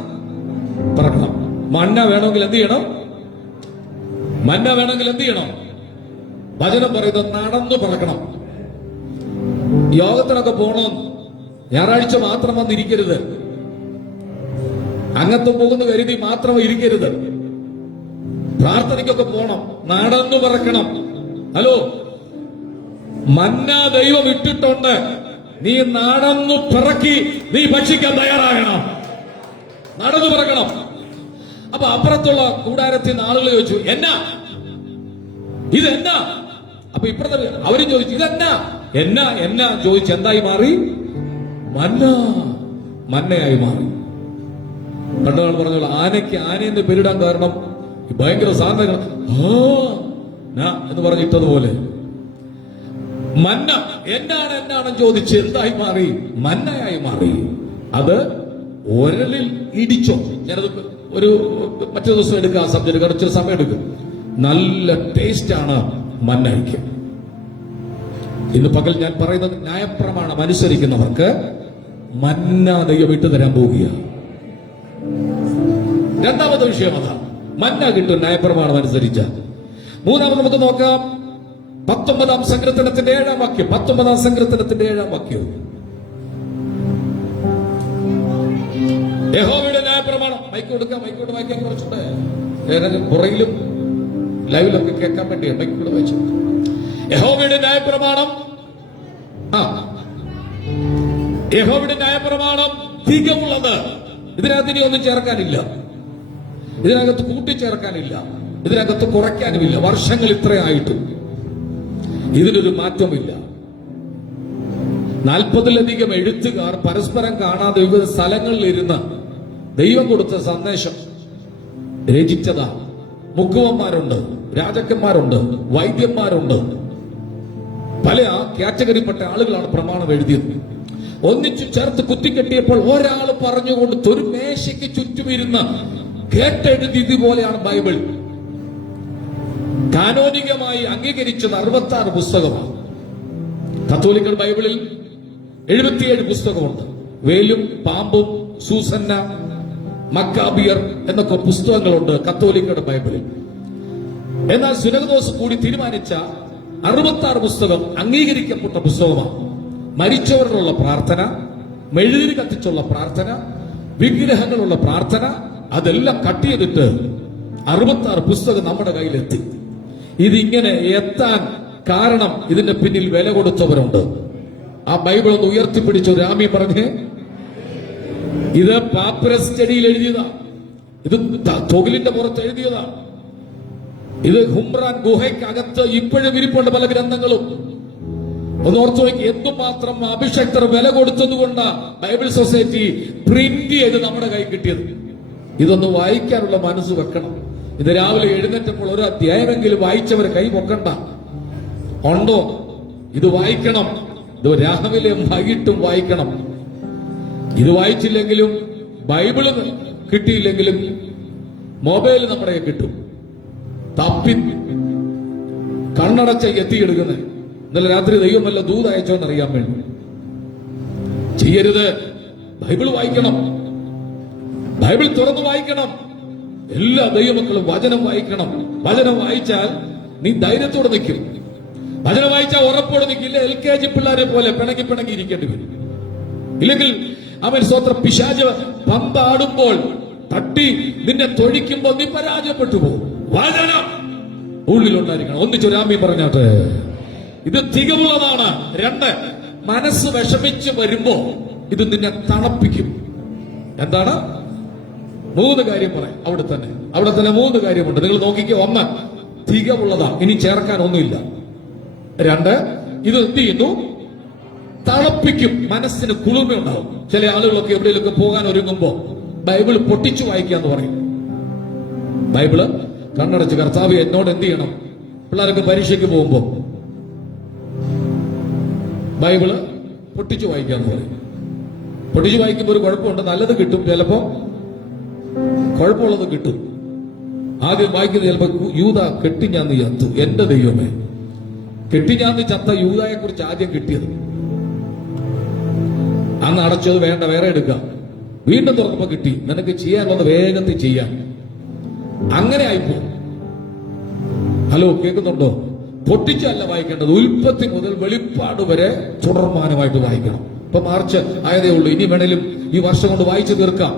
പറക്കണം. മന്ന വേണമെങ്കിൽ എന്ത് ചെയ്യണം? മന്ന വേണമെങ്കിൽ എന്ത് ചെയ്യണം? വചനം പറയുന്നത് നടന്നു പറക്കണം. യോഗത്തിനൊക്കെ പോകണം. ഞായറാഴ്ച മാത്രം വന്നിരിക്കരുത്. അങ്ങത്ത് പോകുന്ന കരുതി മാത്രം ഇരിക്കരുത്. പ്രാർത്ഥനയ്ക്കൊക്കെ പോണം. നടന്നു പറക്കണം. ഹലോ, മന്ന ദൈവം ഇട്ടിട്ടുണ്ട്. നീ നടന്നു പിറക്കി നീ ഭക്ഷിക്കാൻ തയ്യാറാകണം. നടന്നു പറക്കണം. അപ്പൊ അപ്പുറത്തുള്ള കൂടാരത്തിൽ നിന്ന് ആളുകൾ ചോദിച്ചു, എന്നാ ഇതെന്നാ? അപ്പൊ ഇപ്പുറത്തെ അവരും ചോദിച്ചു, ഇതെന്നാ? എന്നാ എന്നാ ചോദിച്ചു. എന്തായി മാറി? മന്നയായി മാറി. പണ്ടാൾ പറഞ്ഞോളൂ, ആനയ്ക്ക് ആനയെന്ന് പേരിടാൻ കാരണം ഭയങ്കര സാധനങ്ങൾ എന്ന് പറഞ്ഞിട്ടതുപോലെ മന്ന എന്നാണെന്ന് ചോദിച്ച് എന്തായി മാറി? മന്നയായി മാറി. അത് ഒരലിൽ ഇടിച്ചോ. ഞാനത് മറ്റൊരു ദിവസം എടുക്കുക. ആ സബ്ജക്ട് കുറച്ചൊരു സമയം എടുക്കും. നല്ല ടേസ്റ്റ് ആണ് മന്നയ്ക്ക്. ഇന്ന് പകൽ ഞാൻ പറയുന്നത് ന്യായപ്രമാണം അനുസരിക്കുന്നവർക്ക് മന്ന ദൈവം ഇട്ടു തരാൻ പോവുകയാണ്. രണ്ടാമത്തെ വിഷയം അതാ, മന്ന കിട്ടും ന്യായപ്രമാണം അനുസരിച്ച. മൂന്നാമത് നമുക്ക് നോക്കാം 19-ാം സങ്കീർത്തനത്തിന്റെ 7-ാം വാക്യം. 19-ാം സങ്കീർത്തനത്തിന്റെ 7-ാം വാക്യം. യഹോവയുടെ ന്യായപ്രമാണം. മൈക്ക് കൊടുക്കാം. മൈക്കോട് വായിക്കാൻ കുറച്ചുണ്ട്. പുറയിലും ലൈവിലൊക്കെ കേൾക്കാൻ വേണ്ടി മൈക്കോട് വായിച്ചു. യഹോവയുടെ ന്യായപ്രമാണം. യഹോവയുടെ ന്യായപ്രമാണം തികവുള്ളത്. ഇതിനകത്ത് ഇനി ഒന്നും ചേർക്കാനില്ല. ഇതിനകത്ത് കൂട്ടിച്ചേർക്കാനില്ല. ഇതിനകത്ത് കുറയ്ക്കാനുമില്ല. വർഷങ്ങൾ ഇത്രയായിട്ടും ഇതിനൊരു മാറ്റമില്ല. 40-ലധികം എഴുത്തുകാർ പരസ്പരം കാണാതെ വിവിധ സ്ഥലങ്ങളിൽ ഇരുന്ന് ദൈവം കൊടുത്ത സന്ദേശം രചിച്ചതാ. മുക്കുവന്മാരുണ്ട്, രാജാക്കന്മാരുണ്ട്, വൈദ്യന്മാരുണ്ട്. പല കാറ്റഗറിപ്പെട്ട ആളുകളാണ് പ്രമാണം എഴുതിയത്. ഒന്നിച്ചു ചേർത്ത് കുത്തിക്കെട്ടിയപ്പോൾ ഒരാൾ പറഞ്ഞുകൊണ്ട് ഒരു മേശയ്ക്ക് ചുറ്റുമിരുന്ന് കേട്ടെഴുതിയത് പോലെയാണ് ബൈബിൾ. കാനോനികമായി അംഗീകരിച്ചത് 66 പുസ്തകമാണ്. കത്തോലിക്കൽ ബൈബിളിൽ 77 പുസ്തകമുണ്ട്. വേലും പാമ്പും സൂസന്ന മക്കാബിയർ എന്നൊക്കെ പുസ്തകങ്ങളുണ്ട് കത്തോലിക്കയുടെ ബൈബിളിൽ. എന്നാൽ സുനകദോസ് കൂടി തീരുമാനിച്ച 66 പുസ്തകം അംഗീകരിക്കപ്പെട്ട പുസ്തകമാണ്. മരിച്ചവരിലുള്ള പ്രാർത്ഥന, മെഴുതിരി കത്തിച്ചുള്ള പ്രാർത്ഥന, വിഗ്രഹങ്ങളുള്ള പ്രാർത്ഥന, അതെല്ലാം കട്ട് ചെയ്തിട്ട് 66 പുസ്തകം നമ്മുടെ കയ്യിലെത്തി. ഇതിങ്ങനെ എത്താൻ കാരണം ഇതിന്റെ പിന്നിൽ വില കൊടുത്തവരുണ്ട്. ആ ബൈബിൾ ഒന്ന് ഉയർത്തിപ്പിടിച്ചു രാമി പറഞ്ഞേ. ഇത് പാപ്പരസ് സ്റ്റഡിയിൽ എഴുതിയതാ. ഇത് തൊകിലിന്റെ പുറത്ത് എഴുതിയതാ. ഇത് ഹുംറാൻ ഗുഹയ്ക്കകത്ത് ഇപ്പോഴും ഇരിപ്പുണ്ട് പല ഗ്രന്ഥങ്ങളും. ഒന്ന് ഓർത്തു നോക്കി, എന്തുമാത്രം അഭിഷക്തർ വില കൊടുത്തതുകൊണ്ടാ ബൈബിൾ സൊസൈറ്റി പ്രിന്റ് ചെയ്ത് നമ്മുടെ കൈ കിട്ടിയത്. ഇതൊന്ന് വായിക്കാനുള്ള മനസ്സ് വെക്കണം. ഇത് രാവിലെ എഴുന്നേറ്റപ്പോൾ ഒരു അധ്യായമെങ്കിലും വായിച്ചവരെ കൈ പൊക്കണ്ട. ഉണ്ടോ? ഇത് വായിക്കണം. ഇത് രാവിലെ വൈകിട്ടും വായിക്കണം. ഇത് വായിച്ചില്ലെങ്കിലും ബൈബിള് കിട്ടിയില്ലെങ്കിലും മൊബൈൽ നമ്മുടെ കിട്ടും. തപ്പി കണ്ണടച്ച എത്തിയെടുക്കുന്നത്. ഇന്നലെ രാത്രി ദൈവം വല്ല ദൂത് അയച്ചോന്നറിയാൻ വേണ്ടി ചെയ്യരുത്. ബൈബിൾ വായിക്കണം. ബൈബിൾ തുറന്നു വായിക്കണം. എല്ലാ ദൈവമക്കളും വചനം വായിക്കണം. വചനം വായിച്ചാൽ നീ ധൈര്യത്തോടെ നിൽക്കും. വചനം വായിച്ചാൽ ഉറപ്പോടെ നിൽക്കില്ല. LKG പിള്ളേരെ പോലെ പിണങ്ങി ഇരിക്കേണ്ടി വരും. ഇല്ലെങ്കിൽ അവൻ സ്വന്തം പിശാച് പമ്പാടുമ്പോൾ തട്ടി നിന്നെ തൊഴിക്കുമ്പോൾ നീ പരാജയപ്പെട്ടു പോകും. വചനം ഉള്ളിലുണ്ടായിരിക്കണം. ഒന്നിച്ചൊരാമി പറഞ്ഞാട്ടെ. ഇത് തികവുള്ളതാണ്. 2, മനസ്സ് വിഷമിച്ച് വരുമ്പോ ഇത് നിന്നെ തണുപ്പിക്കും. എന്താണ്? 3 കാര്യം പറയാം. അവിടെ തന്നെ 3 കാര്യമുണ്ട്. നിങ്ങൾ നോക്കിക്കോ. 1, തികവുള്ളതാ, ഇനി ചേർക്കാൻ ഒന്നുമില്ല. 2, ഇത് എന്ത് ചെയ്യുന്നു? തണുപ്പിക്കും, മനസ്സിന് കുളിർമയുണ്ടാവും. ചില ആളുകളൊക്കെ എവിടെയെങ്കിലൊക്കെ പോകാൻ ഒരുങ്ങുമ്പോ ബൈബിൾ പൊട്ടിച്ചു വായിക്കാന്ന് പറയും. ബൈബിള് കണ്ണടച്ച്, കർത്താവ് എന്നോട് എന്ത് ചെയ്യണം? പിള്ളേരൊക്കെ പരീക്ഷയ്ക്ക് പോകുമ്പോ ബൈബിള് പൊട്ടിച്ചു വായിക്കാന്ന് പറയും. പൊട്ടിച്ചു വായിക്കുമ്പോൾ ഒരു കുഴപ്പമുണ്ട്, നല്ലത് കിട്ടും, ചിലപ്പോ കുഴപ്പമുള്ളത് കിട്ടും. ആദ്യം വായിക്കുന്നത് ചിലപ്പോ യൂദ കെട്ടിഞ്ഞാന്ന് ചത്തു. എന്റെ ദൈവമേ, കെട്ടിഞ്ഞാന്ന് ചത്ത യൂദയെ കുറിച്ച് ആദ്യം കിട്ടിയത്. അന്ന് അടച്ചത് വേണ്ട, വേറെ എടുക്കാം. വീണ്ടും തുറന്നപ്പോ കിട്ടി, നിനക്ക് ചെയ്യാനുള്ളത് വേഗത്തിൽ ചെയ്യാം. അങ്ങനെ ആയിപ്പോ. ഹലോ, കേൾക്കുന്നുണ്ടോ? പൊട്ടിച്ചല്ല വായിക്കേണ്ടത്, ഉൽപ്പത്തി മുതൽ വെളിപ്പാട് വരെ തുടർമാനമായിട്ട് വായിക്കണം. ഇപ്പൊ മാർച്ച് ആയതേ ഉള്ളൂ, ഇനി വേണേലും ഈ വർഷം കൊണ്ട് വായിച്ചു തീർക്കാം.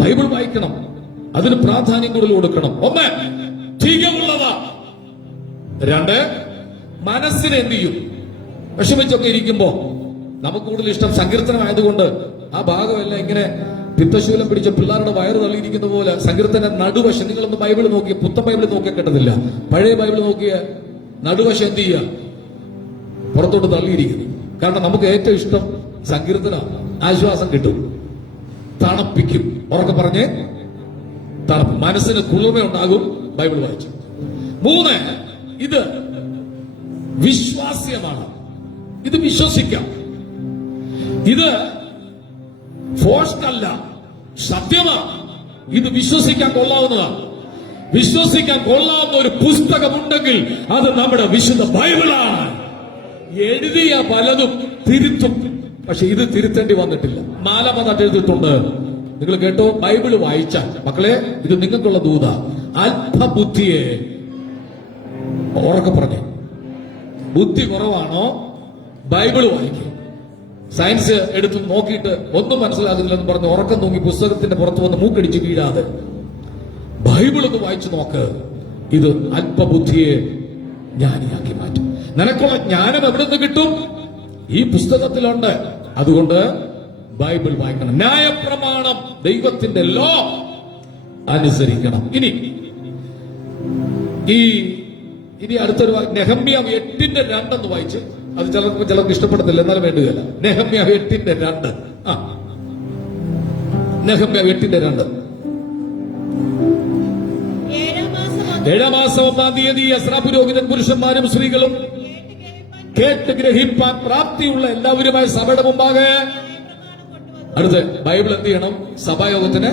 ബൈബിൾ വായിക്കണം, അതിന് പ്രാധാന്യം കൂടുതൽ കൊടുക്കണം. 1, തികവുള്ളതാ. 2, മനസ്സിനെ എന്ത് ചെയ്യും? വിഷമിച്ചൊക്കെ ഇരിക്കുമ്പോ നമുക്ക് കൂടുതൽ ഇഷ്ടം സങ്കീർത്തനമായതുകൊണ്ട് ആ ഭാഗമെല്ലാം ഇങ്ങനെ പിത്തശൂലം പിടിച്ച പിള്ളേരുടെ വയറ് തള്ളിയിരിക്കുന്ന പോലെ സങ്കീർത്തന നടുവശം. നിങ്ങളൊന്ന് ബൈബിൾ നോക്കിയ, പുത്തൻ ബൈബിൾ നോക്കിയാൽ കിട്ടത്തില്ല, പഴയ ബൈബിൾ നോക്കിയ നടുവശം എന്ത് ചെയ്യുക? പുറത്തോട്ട് തള്ളിയിരിക്കുന്നു. കാരണം നമുക്ക് ഏറ്റവും ഇഷ്ടം സങ്കീർത്തന. ആശ്വാസം കിട്ടും, തണുപ്പിക്കും. ഉറക്കെ പറഞ്ഞേ, തണുപ്പ്, മനസ്സിന് കുളിർമയുണ്ടാകും ബൈബിൾ വായിച്ചു. 3, ഇത് വിശ്വാസ്യമാണ്. ഇത് വിശ്വസിക്കാം. ഇത് ഫോഴ്സ്ഡല്ല, സത്യമാണ്. ഇത് വിശ്വസിക്കാൻ കൊള്ളാവുന്നതാണ്. വിശ്വസിക്കാൻ കൊള്ളാവുന്ന ഒരു പുസ്തകമുണ്ടെങ്കിൽ അത് നമ്മുടെ വിശുദ്ധ ബൈബിളാണ്. എഴുതിയ പലതും തിരുത്തും, പക്ഷെ ഇത് തിരുത്തേണ്ടി വന്നിട്ടില്ല. 4 എഴുതിയിട്ടുണ്ട്. നിങ്ങൾ കേട്ടോ? ബൈബിള് വായിച്ചാൽ മക്കളെ, ഇത് നിങ്ങൾക്കുള്ള ദൂത. അല്പബുദ്ധിയെ, ഉറക്കെ പറഞ്ഞേ, ബുദ്ധി കുറവാണോ? ബൈബിള് വായിക്കും. സയൻസ് എടുത്ത് നോക്കിയിട്ട് ഒന്നും മനസ്സിലാകുന്നില്ലെന്ന് പറഞ്ഞ് ഉറക്കം തൂങ്ങി പുസ്തകത്തിന്റെ പുറത്ത് വന്ന് മൂക്കടിച്ച് വീഴാതെ ബൈബിൾ ഒന്ന് വായിച്ചു നോക്ക്. ഇത് അല്പബുദ്ധിയെ ജ്ഞാനിയാക്കി മാറ്റും. നിനക്കുള്ള ജ്ഞാനം എവിടെ നിന്ന് കിട്ടും? ഈ പുസ്തകത്തിലുണ്ട്. അതുകൊണ്ട് ബൈബിൾ വായിക്കണം. ന്യായപ്രമാണം, ദൈവത്തിന്റെ ലോ അനുസരിക്കണം. ഇനി അടുത്തൊരു നെഹമ്യ 8:2 വായിച്ച്. അത് ചിലർക്ക് ഇഷ്ടപ്പെടത്തില്ല, എന്നാലും വേണ്ടുകയല്ല. നെഹമ്യ 8:2. നെഹമ്യ 8:2. 7 മാസം 1 തീയതി എസ്രാ പുരോഹിതൻ പുരുഷന്മാരും സ്ത്രീകളും കേട്ട് ഗ്രഹിപ്പാൻ പ്രാപ്തിയുള്ള എല്ലാവരുമായി സഭയുടെ മുമ്പാകെ. അടുത്ത് ബൈബിൾ എന്ത് ചെയ്യണം? സഭായോഗത്തിന്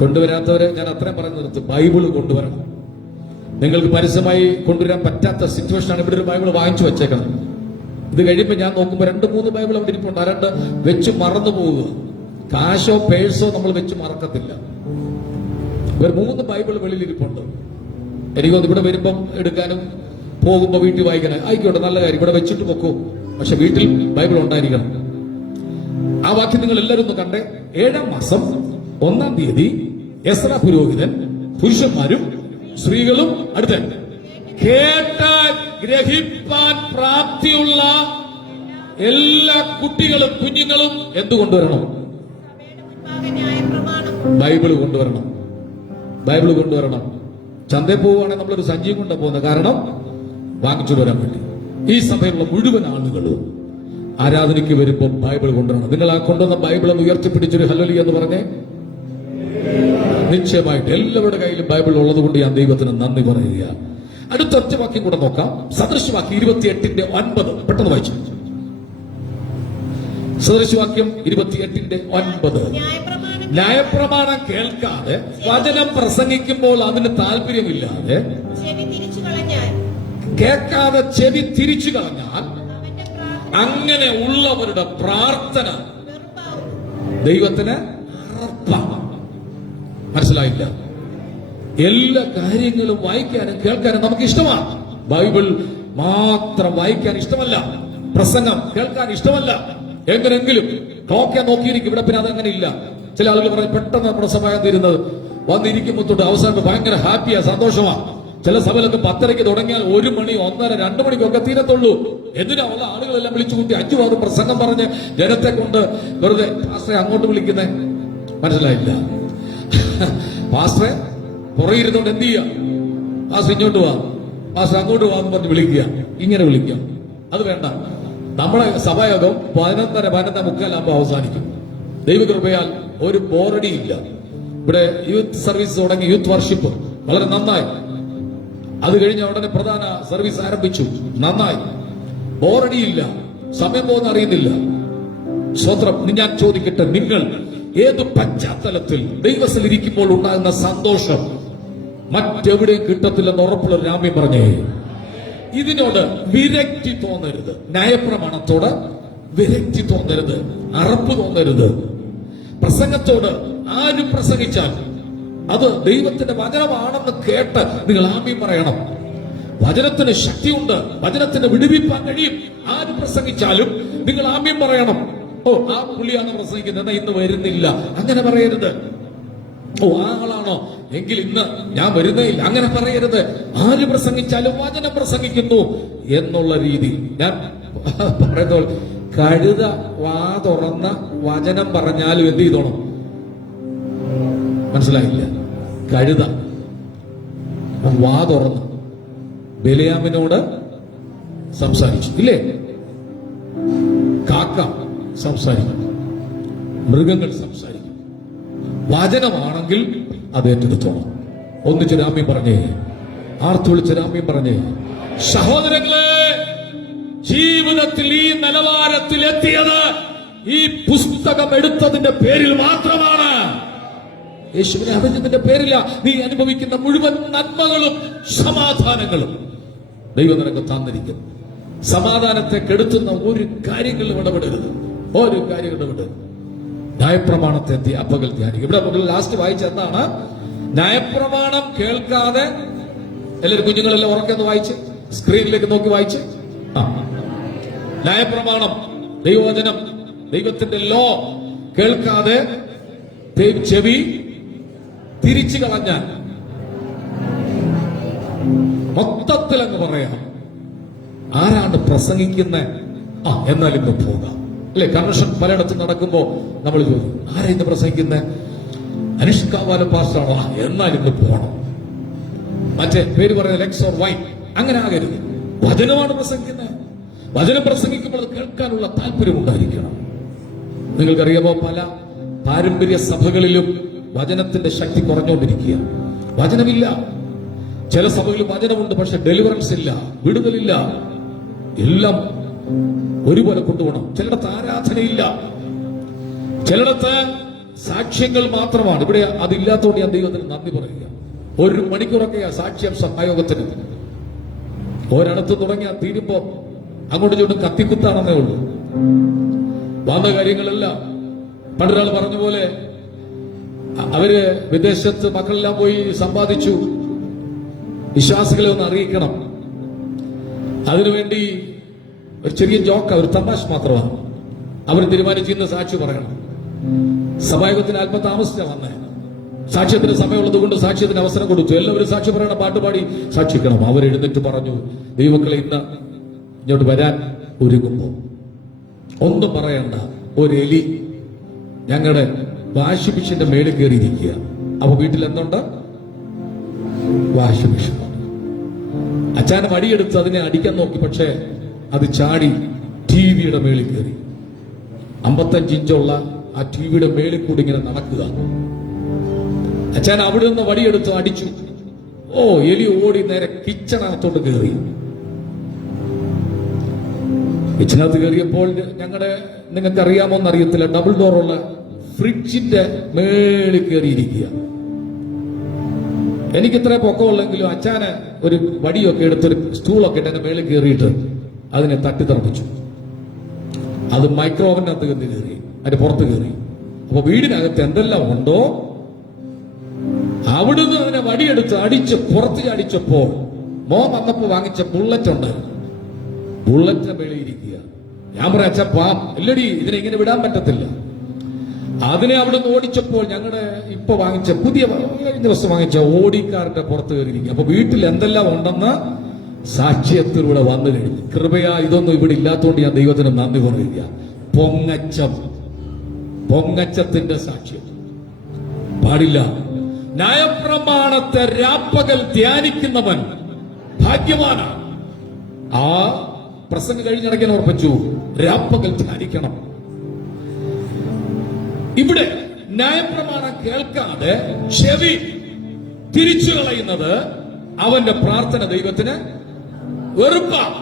കൊണ്ടുവരാത്തവരെ ഞാൻ അത്രയും പറഞ്ഞു നിർത്തും. ബൈബിൾ കൊണ്ടുവരണം. നിങ്ങൾക്ക് പരസ്യമായി കൊണ്ടുവരാൻ പറ്റാത്ത സിറ്റുവേഷനാണ്. ഇവിടെ ഒരു ബൈബിൾ വാങ്ങിച്ചു വെച്ചേക്കണം. ഇത് കഴിയുമ്പോൾ ഞാൻ നോക്കുമ്പോൾ 2-3 ബൈബിൾ അവിടെ ഇരിപ്പുണ്ട്. 2 വെച്ച് മറന്നു പോവുക. കാശോ പേഴ്സോ നമ്മൾ വെച്ച് മറക്കത്തില്ല. ഒരു 3 ബൈബിൾ വെളിയിൽ ഇരിപ്പുണ്ട്. എനിക്കൊന്ന് ഇവിടെ വരുമ്പം എടുക്കാനും പോകുമ്പോ വീട്ടിൽ വായിക്കാനും. ആയിക്കോട്ടെ, നല്ല കാര്യം, ഇവിടെ വെച്ചിട്ട് പൊക്കോ. പക്ഷെ വീട്ടിൽ ബൈബിൾ ഉണ്ടായിരിക്കണം. ആ വാക്യം നിങ്ങൾ എല്ലാവരും ഒന്ന് കണ്ടേ. 7 മാസം 1 തീയതി എസ്രാ പുരോഹിതൻ പുരുഷന്മാരും സ്ത്രീകളും അടുത്ത് കേട്ട് ഗ്രഹിപ്പാൻ പ്രാപ്തിയുള്ള എല്ലാ കുട്ടികളും കുഞ്ഞുങ്ങളും എന്തു കൊണ്ടുവരണം? ബൈബിൾ കൊണ്ടുവരണം. ബൈബിൾ കൊണ്ടുവരണം. ചന്തയിൽ പോവുകയാണെങ്കിൽ നമ്മളൊരു സഞ്ചിയും കൊണ്ടാണ് പോകുന്നത്. കാരണം വാങ്ങിച്ചു വരാൻ വേണ്ടി. ഈ സഭയിലുള്ള മുഴുവൻ ആളുകളും ആരാധനയ്ക്ക് വരുമ്പോൾ ബൈബിൾ കൊണ്ടുവരണം. നിങ്ങൾ ആ കൊണ്ടുവന്ന ബൈബിൾ ഒന്ന് ഉയർത്തിപ്പിടിച്ചൊരു ഹല്ലേലൂയ എന്ന് പറഞ്ഞേ. നിശ്ചയമായിട്ട് എല്ലാവരുടെ കയ്യിലും ബൈബിൾ ഉള്ളത് കൊണ്ട് ഞാൻ ദൈവത്തിന് നന്ദി പറയുക. അടുത്ത ഒറ്റവാക്യം കൂടെ നോക്കാം. സദൃശവാക്യം 28:9. പെട്ടെന്ന് വായിച്ചു. സദൃശവാക്യം 28:9. ന്യായപ്രമാണം കേൾക്കാതെ വചനം പ്രസംഗിക്കുമ്പോൾ അതിന് താല്പര്യമില്ലാതെ കേൾക്കാതെ ചെവി തിരിച്ചു കളഞ്ഞാൽ അങ്ങനെ ഉള്ളവരുടെ പ്രാർത്ഥന ദൈവത്തിന് അറപ്പാണ്. മനസ്സിലായില്ല? എല്ലാ കാര്യങ്ങളും വായിക്കാനും കേൾക്കാനും നമുക്ക് ഇഷ്ടമാണ്. ബൈബിൾ മാത്രം വായിക്കാൻ ഇഷ്ടമല്ല. പ്രസംഗം കേൾക്കാൻ ഇഷ്ടമല്ല. എങ്ങനെങ്കിലും ക്ലോക്കെ നോക്കിയിരിക്കും. ഇവിടെ പിന്നെ അതങ്ങനെ ഇല്ല. ചില ആളുകൾ പറയും പെട്ടെന്ന് നമ്മുടെ സമയം തീരുന്നത്, വന്നിരിക്കുമ്പോൾ തൊട്ട് അവസാനം ഭയങ്കര ഹാപ്പിയാ, സന്തോഷമാ. ചില സഭയിലൊക്കെ 10:30 തുടങ്ങിയാൽ 1 മണി 1:30 2 മണിക്കൊക്കെ തീരത്തുള്ളൂ. എന്തിനാ ഉള്ള ആളുകളെല്ലാം വിളിച്ചു കൂട്ടി 5 വാറ് പ്രസംഗം പറഞ്ഞ് ജനത്തെ കൊണ്ട് വെറുതെ പാസ്റ്ററെ അങ്ങോട്ട് വിളിക്കുന്നേ? മനസ്സിലായില്ല. പാസ്റ്ററെ പുറകെ ഇരുന്നോണ്ട് എന്ത് ചെയ്യാ? പാസ്റ്റർ ഇങ്ങോട്ട് വാ, പാസ്റ്റർ അങ്ങോട്ട് വാ എന്ന് പറഞ്ഞ് വിളിക്കുക. ഇങ്ങനെ വിളിക്കാം. അത് വേണ്ട. നമ്മളെ സഭായോഗം 11:30-11:45 അവസാനിക്കും. ദൈവകൃപയാൽ ഒരു ബോറടിയില്ല. ഇവിടെ യൂത്ത് സർവീസ് തുടങ്ങി, യൂത്ത് വർഷിപ്പ് വളരെ നന്നായി. അത് കഴിഞ്ഞ ഉടനെ പ്രധാന സർവീസ് ആരംഭിച്ചു, നന്നായി. ബോറടിയില്ല, സമയം പോകുന്ന അറിയുന്നില്ല. സ്വത്രം. ഞാൻ ചോദിക്കട്ടെ, നിങ്ങൾ ഏത് പശ്ചാത്തലത്തിൽ ദൈവത്തിൽ ഇരിക്കുമ്പോൾ ഉണ്ടാകുന്ന സന്തോഷം മറ്റെവിടെയും കിട്ടത്തില്ലെന്ന് ഉറപ്പുള്ള രാമ്യം പറഞ്ഞേ. ഇതിനോട് വിരക്തി തോന്നരുത്. ന്യായപ്രമാണത്തോട് വിരക്തി തോന്നരുത്, അറപ്പ് തോന്നരുത്. പ്രസംഗത്തോട് ആരും പ്രസംഗിച്ചാൽ അത് ദൈവത്തിന്റെ വചനമാണെന്ന് കേട്ട് നിങ്ങൾ ആമീൻ പറയണം. വചനത്തിന് ശക്തിയുണ്ട്, വചനത്തിന് വിടുവിപ്പാൻ കഴിയും. ആര് പ്രസംഗിച്ചാലും നിങ്ങൾ ആമീൻ പറയണം. ഓ, ആ പുള്ളിയാണ് പ്രസംഗിക്കുന്നത്, ഇന്ന് വരുന്നില്ല, അങ്ങനെ പറയരുത്. ഓ, ആ ആളാണോ എങ്കിൽ ഇന്ന് ഞാൻ വരുന്നേ ഇല്ല, അങ്ങനെ പറയരുത്. ആര് പ്രസംഗിച്ചാലും വചനം പ്രസംഗിക്കുന്നു എന്നുള്ള രീതി. ഞാൻ പറയുമ്പോൾ കഴുത വാ തുറന്ന വചനം പറഞ്ഞാലും എന്ത് ചെയ്തോണം? മനസ്സിലായില്ല. കഴുത വാ തുറന്ന് ബിലയാമിനോട് സംസാരിച്ചു, ഇല്ലേ? കാക്ക സംസാരിക്കും, മൃഗങ്ങൾ സംസാരിക്കും. വചനമാണെങ്കിൽ അത് ഏറ്റെടുത്തോണം. ഒന്നിച്ച് രാമ്യം പറഞ്ഞേ, ആർത്തു വിളിച്ച് രാമ്യം പറഞ്ഞേ. സഹോദരങ്ങളെ, ജീവിതത്തിൽ ഈ നിലവാരത്തിൽ എത്തിയത് ഈ പുസ്തകം എടുത്തതിന്റെ പേരിൽ മാത്രമാണ്. യേശുവിനെ അറിഞ്ഞതിന്റെ പേരില. നീ അനുഭവിക്കുന്ന മുഴുവൻ നന്മകളും സമാധാനങ്ങളും ദൈവം നിനക്ക് തന്നിരിക്കുന്നു. സമാധാനത്തെ കെടുത്തുന്ന ഒരു കാര്യങ്ങളിലും ഇടപെടരുത്, ഒരു കാര്യം ഇടപെടരുത്. ന്യായപ്രമാണത്തെ പകൽ ധ്യാനിക്കും. ഇവിടെ മുകളിൽ ലാസ്റ്റ് വായിച്ച എന്താണ്? ന്യായപ്രമാണം കേൾക്കാതെ, എല്ലാവരും കുഞ്ഞുങ്ങളെല്ലാം ഉറക്കെന്ന് വായിച്ച്, സ്ക്രീനിലേക്ക് നോക്കി വായിച്ച്. ന്യായപ്രമാണം, ദൈവവചനം, ദൈവത്തിന്റെ ലോ കേൾക്കാതെ ചെവി തിരിച്ചു കളഞ്ഞാൽ, മൊത്തത്തിൽ അങ്ങ് പറയാം ആരാണ് പ്രസംഗിക്കുന്നത്? എന്നാലും ഇന്ന് പോകാം, അല്ലെ? കൺവെൻഷൻ പലയിടത്തും നടക്കുമ്പോ നമ്മൾ ചോദിക്കും, ആരാ ഇന്ന് പ്രസംഗിക്കുന്നത്? അനുഷ്കാവാല പാസ്റ്ററാണോ? എന്നാലും ഇന്ന് പോകണം. മറ്റേ പേര് പറയുന്നത് എക്സ് ഓർ വൈ, അങ്ങനെ ആകരുത്. വചനമാണ് പ്രസംഗിക്കുന്നത്. വചനം പ്രസംഗിക്കുമ്പോൾ അത് കേൾക്കാനുള്ള താല്പര്യം ഉണ്ടായിരിക്കണം. നിങ്ങൾക്കറിയാമോ, പല പാരമ്പര്യ സഭകളിലും വചനത്തിന്റെ ശക്തി കുറഞ്ഞുകൊണ്ടിരിക്കുക. വചനമില്ല. ചില സഭകളിൽ വചനമുണ്ട്, പക്ഷെ ഡെലിവറൻസ് ഇല്ല, വിടുതലില്ല. എല്ലാം ഒരുപോലെ കൊണ്ടുപോകണം. ചിലയിടത്ത് ആരാധനയില്ല, ചിലയിടത്ത് സാക്ഷ്യങ്ങൾ മാത്രമാണ്. ഇവിടെ അതില്ലാത്തതുകൊണ്ട് ഞാൻ ദൈവത്തിന് നന്ദി പറയുക. 1 മണിക്കൂറൊക്കെയാ സാക്ഷ്യം സഭായോഗത്തിന്. ഒരിടത്ത് തുടങ്ങിയാൽ തീരുമ്പോ അങ്ങോട്ട് ചൂണ്ടും കത്തിക്കുത്താണെന്നേ ഉള്ളൂ. വന്ന കാര്യങ്ങളെല്ലാം പണ്ടൊരാൾ പറഞ്ഞ പോലെ അവര് വിദേശത്ത് മക്കളെല്ലാം പോയി സമ്പാദിച്ചു, വിശ്വാസികളെ ഒന്ന് അറിയിക്കണം. അതിനുവേണ്ടി ഒരു ചെറിയ ജോക്ക, ഒരു തമാശ മാത്രമാണ്. അവർ തീരുമാനിച്ചിരുന്ന സാക്ഷി പറയണം. സഭായോഗത്തിന് അല്പം താമസിച്ചാ വന്നേ. സാക്ഷ്യത്തിന് സമയമുള്ളത് കൊണ്ട് സാക്ഷ്യത്തിന് അവസരം കൊടുത്തു. എല്ലാവരും സാക്ഷി പറയണം, പാട്ടുപാടി സാക്ഷിക്കണം. അവരെഴുന്നിട്ട് പറഞ്ഞു, ദൈവമക്കളെ ഇന്ന് ഇങ്ങോട്ട് വരാൻ ഒരുങ്ങുമ്പോ ഒന്നും പറയണ്ട, ഒരു എലി ഞങ്ങളുടെ വാഷിംഗ് മെഷീന്റെ മേളിൽ കയറിയിരിക്കുക. അപ്പൊ വീട്ടിൽ എന്തുണ്ട്? Washing machine. അച്ഛനെ വടിയെടുത്ത് അതിനെ അടിക്കാൻ നോക്കി, പക്ഷേ അത് ചാടി ടിവിയുടെ മേളിൽ കയറി. 55 ഇഞ്ചുള്ള ആ ടിവിയുടെ മേളിൽ കൂടി ഇങ്ങനെ നടക്കുക. അച്ഛൻ അവിടെ നിന്ന് വടിയെടുത്ത് അടിച്ചു. ഓ, എലി ഓടി നേരെ കിച്ചണകത്തോട്ട് കയറി. കിച്ചനകത്ത് കയറിയപ്പോൾ ഞങ്ങളുടെ, നിങ്ങൾക്ക് അറിയാമോന്ന് അറിയത്തില്ല, ഡബിൾ ഡോറുള്ള ഫ്രിഡ്ജിന്റെ മേളിൽ കയറിയിരിക്കുക. എനിക്ക് ഇത്ര പൊക്കമുള്ളെങ്കിലും അച്ഛന് ഒരു വടിയൊക്കെ എടുത്തൊരു സ്റ്റൂളൊക്കെ ഇട്ട് എന്റെ മേളിൽ കയറിയിട്ട് അതിനെ തട്ടിത്തറപ്പിച്ചു. അത് മൈക്രോവനകത്ത് കയറി, അതിന്റെ പുറത്ത് കയറി. അപ്പൊ വീടിനകത്ത് എന്തെല്ലാം ഉണ്ടോ അവിടുന്ന് അതിനെ വടിയെടുത്ത് അടിച്ച് പുറത്ത് ചാടിച്ചപ്പോൾ മോൻ വന്നപ്പോ വാങ്ങിച്ച ബുള്ളറ്റ് ഉണ്ട്. ബുള്ളറ്റിന്റെ മേളിൽ ഇരിക്കുക. ഞാൻ പറയാം അച്ഛാ ഇല്ലടി, ഇതിനെ ഇങ്ങനെ വിടാൻ പറ്റത്തില്ല. അതിനെ അവിടെ നിന്ന് ഓടിച്ചപ്പോൾ ഞങ്ങളുടെ ഇപ്പൊ വാങ്ങിച്ച പുതിയ കഴിഞ്ഞ ദിവസം വാങ്ങിച്ച ഓടിക്കാറിന്റെ പുറത്ത് കയറിയിരിക്കും. അപ്പൊ വീട്ടിൽ എന്തെല്ലാം ഉണ്ടെന്ന് സാക്ഷ്യത്തിലൂടെ വന്നു കഴിഞ്ഞു. കൃപയാ ഇതൊന്നും ഇവിടെ ഇല്ലാത്തതുകൊണ്ട് ഞാൻ ദൈവത്തിന് നന്ദി പറയുക. പൊങ്ങച്ചത്തിന്റെ സാക്ഷ്യം പാടില്ല. ന്യായപ്രമാണത്തെ രാപ്പകൽ ധ്യാനിക്കുന്നവൻ ഭാഗ്യവാനാണ്. ആ പ്രസംഗം കഴിഞ്ഞിടയ്ക്കാൻ ഓർപ്പിച്ചു, രാപ്പകൽ ധ്യാനിക്കണം. ഇവിടെ ന്യായപ്രമാണം കേൾക്കാതെ ചെവി തിരിച്ചു കളയുന്നത് അവന്റെ പ്രാർത്ഥന ദൈവത്തിന് വെറുപ്പാണ്.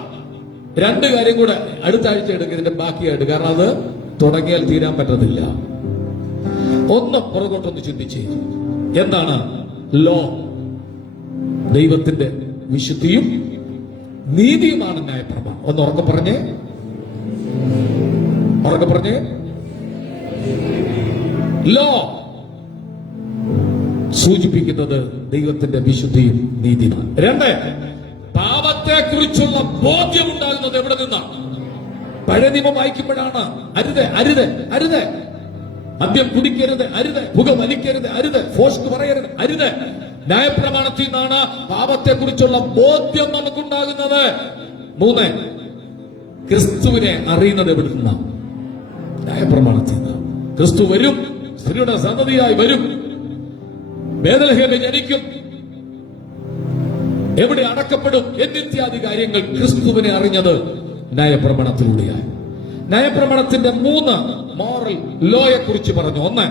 രണ്ട് കാര്യം കൂടെ അടുത്ത ആഴ്ച എടുക്കുക, ഇതിന്റെ ബാക്കിയായിട്ട്. കാരണം അത് തുടങ്ങിയാൽ തീരാൻ പറ്റത്തില്ല. ഒന്ന് പുറകോട്ടൊന്ന് ചിന്തിച്ച്, എന്താണ് ലോ? ദൈവത്തിന്റെ വിശുദ്ധിയും നീതിയുമാണ് ന്യായപ്രമാണം. ഒന്ന് ഉറക്കെ പറഞ്ഞേ, ലോ സൂചിപ്പിക്കുന്നത് ദൈവത്തിന്റെ വിശുദ്ധിയും നീതിയുമാണ്. രണ്ട്, പാപത്തെ കുറിച്ചുള്ള ബോധ്യം ഉണ്ടാകുന്നത് എവിടെ നിന്നാണ്? പഴയ നിയമം വായിക്കുമ്പോഴാണ്. അരുത് അരുത് അരുത്, മദ്യം കുടിക്കരുത്, അരുത്, പുക വലിക്കരുത്, അരുത്, ഫോഷ്ക്ക് പറയരുത്, അരുത്. ന്യായപ്രമാണത്തിൽ നിന്നാണ് പാപത്തെ കുറിച്ചുള്ള ബോധ്യം നമുക്കുണ്ടാകുന്നത്. മൂന്ന്, ക്രിസ്തുവിനെ അറിയുന്നത് എവിടെ നിന്നാണ്? ന്യായപ്രമാണത്തിൽ നിന്ന്. ക്രിസ്തു വരും, സ്ത്രീയുടെ സന്തതിയായി വരും, ബേത്ലഹേമിൽ ജനിക്കും, എവിടെ അടക്കപ്പെടും എന്നിത്യാദി കാര്യങ്ങൾ ക്രിസ്തുവിനെ അറിഞ്ഞത് ന്യായപ്രമാണത്തിലൂടെയായി. ന്യായപ്രമാണത്തിന്റെ 3 മോറൽ ലോയെ കുറിച്ച് പറഞ്ഞു. ഒന്ന്,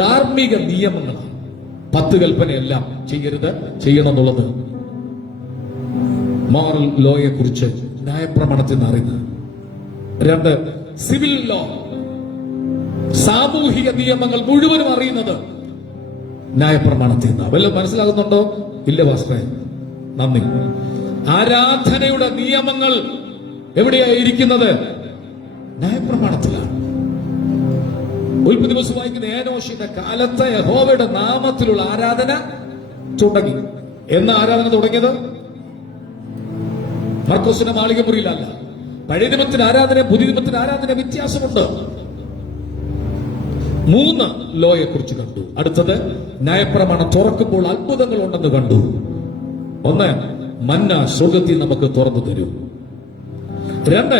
ധാർമ്മിക നിയമങ്ങളാണ്. 10 കൽപ്പനയെല്ലാം ചെയ്യരുത്, ചെയ്യണം എന്നുള്ളത് മോറൽ ലോയെ കുറിച്ച് ന്യായപ്രമാണത്തിൽ നിന്ന് അറിയുന്നത്. 2, സിവിൽ ലോ, സാമൂഹിക നിയമങ്ങൾ മുഴുവനും അറിയുന്നത് ന്യായപ്രമാണത്തിൽ നിന്ന്. വല്ലതും മനസ്സിലാകുന്നുണ്ടോ? ഇല്ല പാസ്റ്ററെ, നന്ദി. ആരാധനയുടെ നിയമങ്ങൾ എവിടെയായിരിക്കുന്നത്? ന്യായപ്രമാണത്തിലാണ്. ഉൽപ്പത്തി ദിവസം വായിക്കുന്ന ഏനോഷിന്റെ കാലത്ത് യഹോവയുടെ നാമത്തിലുള്ള ആരാധന തുടങ്ങി. എന്ന ആരാധന തുടങ്ങിയത്? മർക്കോസിന്റെ മാളിക മുറിയിലല്ല. പഴയ നിയമത്തിന് ആരാധന, പുതിയ നിയമത്തിന് ആരാധന വ്യത്യാസമുണ്ട്. 3 ലോയെ കുറിച്ച് കണ്ടു. അടുത്തത്, ന്യായപ്രമാണം തുറക്കുമ്പോൾ അത്ഭുതങ്ങൾ ഉണ്ടെന്ന് കണ്ടു. 1, മന്ന സ്വർഗത്തിൽ നമുക്ക് തുറന്നു തരും. 2,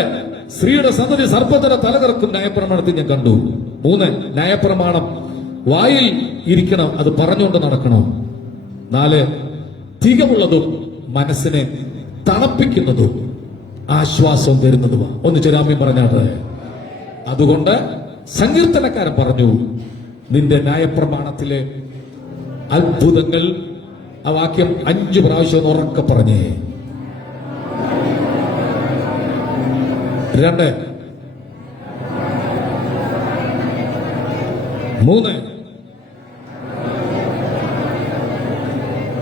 സ്ത്രീയുടെ സന്തതി സർപ്പത്തിന് തലകറക്കും ന്യായപ്രമാണത്തിൽ ഞാൻ കണ്ടു. 3, ന്യായപ്രമാണം വായിൽ ഇരിക്കണം, അത് പറഞ്ഞുകൊണ്ട് നടക്കണം. 4, തികവുള്ളതും മനസ്സിനെ തണുപ്പിക്കുന്നതും ആശ്വാസം തരുന്നതുമാണ്. ഒന്ന് ചെരാമ്യം പറഞ്ഞാട്ട്. അതുകൊണ്ട് സങ്കീർത്തനക്കാരൻ പറഞ്ഞു, നിന്റെ ന്യായപ്രമാണത്തിലെ അത്ഭുതങ്ങൾ. ആ വാക്യം 5 പ്രാവശ്യം ഉറക്കെ പറഞ്ഞേ. 2, 3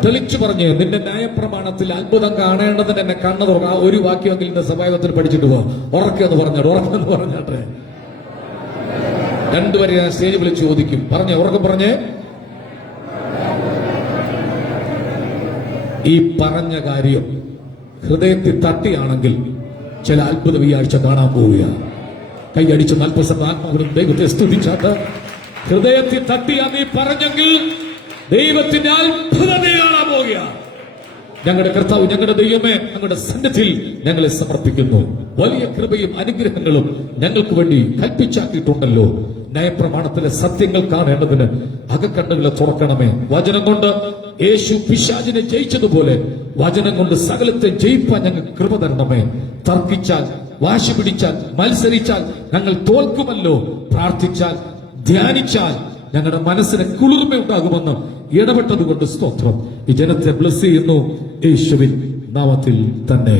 തെളിച്ചു പറഞ്ഞ്, നിന്റെ ന്യായപ്രമാണത്തിൽ അത്ഭുതം കാണേണ്ടതിന് എന്നെ കണ്ണു തുറക്കുക. ആ ഒരു വാക്യമെങ്കിലും ഇന്ന് സഭായോഗത്തിൽ പഠിച്ചിട്ട് പോ. ഉറക്കെന്ന് പറഞ്ഞാട്ടെ. 2 വരെ ഞാൻ സ്റ്റേജ് വിളിച്ച് ചോദിക്കും. ഉറക്കം പറഞ്ഞേ. ഈ പറഞ്ഞ കാര്യം ഹൃദയത്തിൽ തട്ടിയാണെങ്കിൽ ചില അത്ഭുതം ഈ ആഴ്ച കാണാൻ പോവുക. കൈയടിച്ച് 40% ആത്മാവിനും ദൈവത്തെ സ്തുതിച്ചാട്ട്. ഹൃദയത്തിൽ തട്ടിയാ നീ പറഞ്ഞെങ്കിൽ ദൈവത്തിന്റെ അത്ഭുതത്തെ കാണാൻ പോവുക. ഞങ്ങളുടെ കർത്താവ്, ഞങ്ങളുടെ ദൈവമേ, ഞങ്ങളുടെ സന്നിധിയിൽ ഞങ്ങളെ സമർപ്പിക്കുന്നു. വലിയ കൃപയും അനുഗ്രഹങ്ങളും ഞങ്ങൾക്ക് വേണ്ടി കൽപ്പിച്ചാക്കിയിട്ടുണ്ടല്ലോ. ന്യായപ്രമാണത്തിലെ സത്യങ്ങൾ കാണേണ്ടതിന് അകക്കണ്ണുകളെ തുറക്കണമേ. വചനം കൊണ്ട് യേശു പിശാചിനെ ജയിച്ചതുപോലെ വചനം കൊണ്ട് സകലത്തെ ജയിപ്പാൻ ഞങ്ങൾക്ക് കൃപ തരണമേ. തർക്കിച്ചാൽ, വാശി പിടിച്ചാൽ, മത്സരിച്ചാൽ ഞങ്ങൾ തോൽക്കുമല്ലോ. പ്രാർത്ഥിച്ചാൽ, ധ്യാനിച്ചാൽ ഞങ്ങളുടെ മനസ്സിന് കുളിർമ ഉണ്ടാകുമെന്ന് ഇടപെട്ടതുകൊണ്ട് സ്തോത്രം. ഈ ജനത്തെ ബ്ലസ് ചെയ്യുന്നു യേശുവിൻ നാമത്തിൽ തന്നെ.